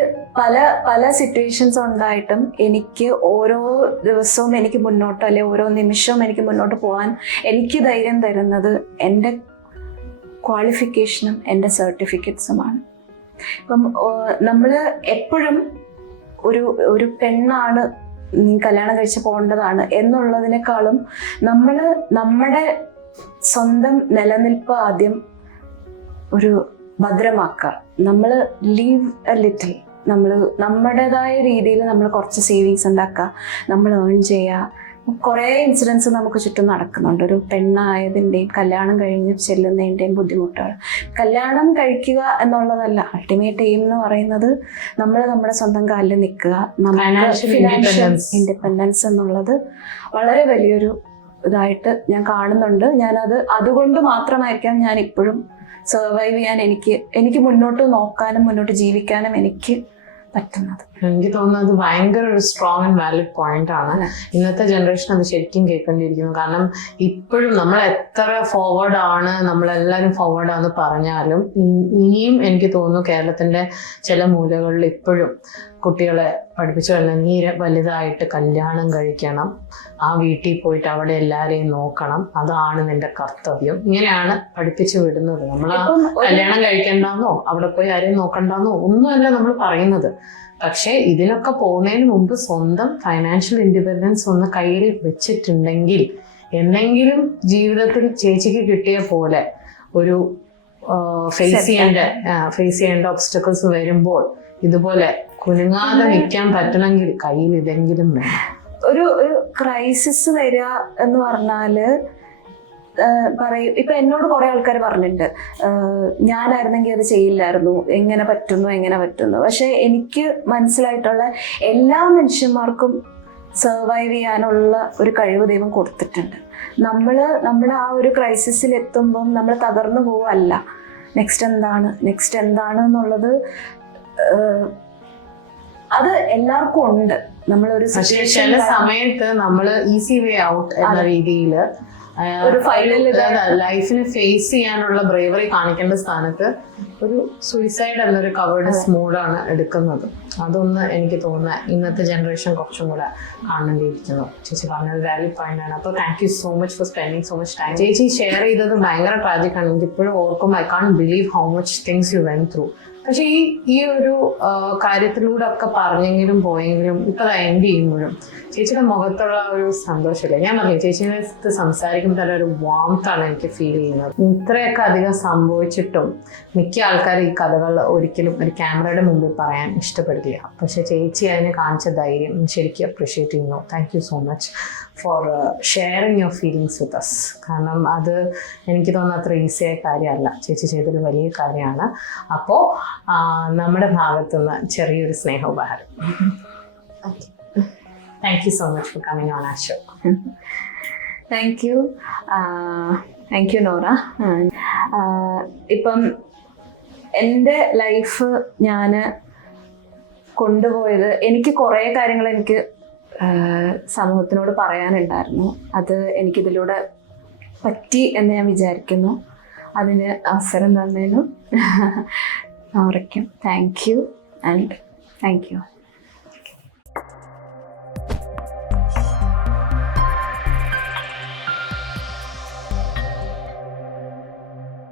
പല സിറ്റുവേഷൻസ് ഉണ്ടായിട്ടും എനിക്ക് ഓരോ ദിവസവും എനിക്ക് മുന്നോട്ട്, അല്ലെ ഓരോ നിമിഷവും എനിക്ക് മുന്നോട്ട് പോകാൻ എനിക്ക് ധൈര്യം തരുന്നത് എൻ്റെ ക്വാളിഫിക്കേഷനും എൻ്റെ സർട്ടിഫിക്കറ്റ്സുമാണ്. ഇപ്പം നമ്മൾ എപ്പോഴും ഒരു പെണ്ണാണ്, നീ കല്യാണം കഴിച്ച് പോകേണ്ടതാണ് എന്നുള്ളതിനേക്കാളും നമ്മൾ നമ്മുടെ സ്വന്തം നിലനിൽപ്പ് ആദ്യം ഒരു ഭദ്രമാക്കുക. നമ്മൾ ലീവ് എ ലിറ്റിൽ, നമ്മൾ നമ്മുടേതായ രീതിയിൽ നമ്മൾ കുറച്ച് സേവിങ്സ് ഉണ്ടാക്കുക, നമ്മൾ ഏൺ ചെയ്യുക. കുറേ ഇൻസിഡൻസ് നമുക്ക് ചുറ്റും നടക്കുന്നുണ്ട്. ഒരു പെണ്ണായതിൻ്റെയും കല്യാണം കഴിഞ്ഞ് ചെല്ലുന്നതിൻ്റെയും ബുദ്ധിമുട്ടുകൾ. കല്യാണം കഴിക്കുക എന്നുള്ളതല്ല അൾട്ടിമേറ്റ് എയിം എന്ന് പറയുന്നത്. നമ്മൾ നമ്മുടെ സ്വന്തം കാലിൽ നിൽക്കുക, ഫിനാൻഷ്യൽ ഇൻഡിപെൻഡൻസ് എന്നുള്ളത് വളരെ വലിയൊരു ഇതായിട്ട് ഞാൻ കാണുന്നുണ്ട്. അതുകൊണ്ട് മാത്രമായിരിക്കാം ഞാൻ ഇപ്പോഴും സർവൈവ് ചെയ്യാൻ, എനിക്ക് മുന്നോട്ട് നോക്കാനും മുന്നോട്ട് ജീവിക്കാനും എനിക്ക് പറ്റുന്നത്. എനിക്ക് തോന്നുന്നത് അത് ഭയങ്കര ഒരു സ്ട്രോങ് ആൻഡ് വാലിഡ് പോയിന്റ് ആണ്. ഇന്നത്തെ ജനറേഷൻ അത് ശരിക്കും കേൾക്കേണ്ടിയിരിക്കുന്നു. കാരണം ഇപ്പോഴും നമ്മൾ എത്ര ഫോർവേഡ് ആണ്, നമ്മളെല്ലാവരും ഫോർവേഡ് ആണെന്ന് പറഞ്ഞാലും ഇനിയും എനിക്ക് തോന്നുന്നു കേരളത്തിന്റെ ചില മൂലകളിൽ ഇപ്പോഴും കുട്ടികളെ പഠിപ്പിച്ചു വരുന്ന നീ വലുതായിട്ട് കല്യാണം കഴിക്കണം, ആ വീട്ടിൽ പോയിട്ട് അവിടെ എല്ലാരെയും നോക്കണം, അതാണ് നിന്റെ കർത്തവ്യം, ഇങ്ങനെയാണ് പഠിപ്പിച്ചു വിടുന്നത്. നമ്മൾ ആ കല്യാണം കഴിക്കണ്ടെന്നോ അവിടെ പോയി ആരെയും നോക്കണ്ടെന്നോ ഒന്നുമല്ല നമ്മൾ പറയുന്നത്. പക്ഷെ ഇതിനൊക്കെ പോകുന്നതിന് മുമ്പ് സ്വന്തം ഫൈനാൻഷ്യൽ ഇൻഡിപെൻഡൻസ് ഒന്ന് കയ്യിൽ വെച്ചിട്ടുണ്ടെങ്കിൽ എന്തെങ്കിലും ജീവിതത്തിൽ ചേച്ചിക്ക് കിട്ടിയ പോലെ ഒരു ഫേസ് ചെയ്യേണ്ട ഒബ്സ്റ്റക്കിൾസ് വരുമ്പോൾ ഇതുപോലെ കുലുങ്ങാതെ നിൽക്കാൻ പറ്റണമെങ്കിൽ കയ്യിൽ ഇതെങ്കിലും വേണം. ഒരു ക്രൈസിസ് വരിക എന്ന് പറഞ്ഞാല് പറയും. ഇപ്പൊ എന്നോട് കുറെ ആൾക്കാർ പറഞ്ഞിട്ടുണ്ട്, ഞാനായിരുന്നെങ്കിൽ അത് ചെയ്യില്ലായിരുന്നു, എങ്ങനെ പറ്റുന്നു. പക്ഷെ എനിക്ക് മനസ്സിലായിട്ടുള്ള എല്ലാ മനുഷ്യന്മാർക്കും സർവൈവ് ചെയ്യാനുള്ള ഒരു കഴിവ് ദൈവം കൊടുത്തിട്ടുണ്ട്. നമ്മൾ ആ ഒരു ക്രൈസിസിൽ എത്തുമ്പം നമ്മൾ തകർന്നു പോവല്ല. നെക്സ്റ്റ് എന്താണ് എന്നുള്ളത് അത് എല്ലാവർക്കും ഉണ്ട്. നമ്മളൊരു ചില സമയത്ത് നമ്മൾ ഈസി വേ ഔട്ട് എന്ന രീതിയിൽ ലൈഫിനെ ഫേസ് ചെയ്യാനുള്ള ബ്രേവറി കാണിക്കേണ്ട സ്ഥാനത്ത് ഒരു സൂയിസൈഡ് എന്നൊരു കവേർഡ്നെസ് മൂഡാണ് എടുക്കുന്നത്. അതൊന്ന് എനിക്ക് തോന്നുന്നത് ഇന്നത്തെ ജനറേഷൻ കുറച്ചും കൂടെ കാണേണ്ടിയിരിക്കുന്നു. ചേച്ചി പറഞ്ഞത് വാല്യൂ പോയിന്റ് ആണ്. അപ്പോൾ thank you so much for spending so much time. ചേച്ചി ഷെയർ ചെയ്തത് ഭയങ്കര ട്രാജിക് ആണ്. എനിക്ക് ഇപ്പോഴും ഓർക്കുമ്പോൾ I can't believe how much things you went through. പക്ഷെ ഈ ഒരു കാര്യത്തിലൂടെ ഒക്കെ പറഞ്ഞെങ്കിലും പോയെങ്കിലും ഇപ്പൊ എൻഡ് ചെയ്യുമ്പോഴും ചേച്ചിയുടെ മുഖത്തുള്ള ഒരു സന്തോഷമില്ല. ഞാൻ പറഞ്ഞു ചേച്ചിയുടെ അടുത്ത് സംസാരിക്കുമ്പോൾ തന്നെ ഒരു വാംത്താണ് എനിക്ക് ഫീൽ ചെയ്യുന്നത്. ഇത്രയൊക്കെ അധികം സംഭവിച്ചിട്ടും മിക്ക ആൾക്കാർ ഈ കഥകൾ ഒരിക്കലും ഒരു ക്യാമറയുടെ മുമ്പിൽ പറയാൻ ഇഷ്ടപ്പെടില്ല. പക്ഷെ ചേച്ചി അതിന് കാണിച്ച ധൈര്യം ശരിക്കും അപ്രീഷിയേറ്റ് ചെയ്യുന്നു. Thank you so much for sharing your feelings with us. കാരണം അത് എനിക്ക് തോന്നുന്ന അത്ര ഈസിയായ കാര്യമല്ല, ചേച്ചി ചെയ്തൊരു വലിയ കാര്യമാണ്. അപ്പോൾ നമ്മുടെ ഭാഗത്തുനിന്ന് ചെറിയൊരു സ്നേഹോപഹാരം. Thank you so much for coming on our show. Thank you Nora. ഇപ്പം എൻ്റെ ലൈഫ് ഞാൻ കൊണ്ടുപോയത്, എനിക്ക് കുറേ കാര്യങ്ങൾ എനിക്ക് സമൂഹത്തിനോട് പറയാനുണ്ടായിരുന്നു. അത് എനിക്കിതിലൂടെ പറ്റി എന്ന് ഞാൻ വിചാരിക്കുന്നു. അതിന് അവസരം തന്നതിനും അവരയ്ക്കും thank you and thank U.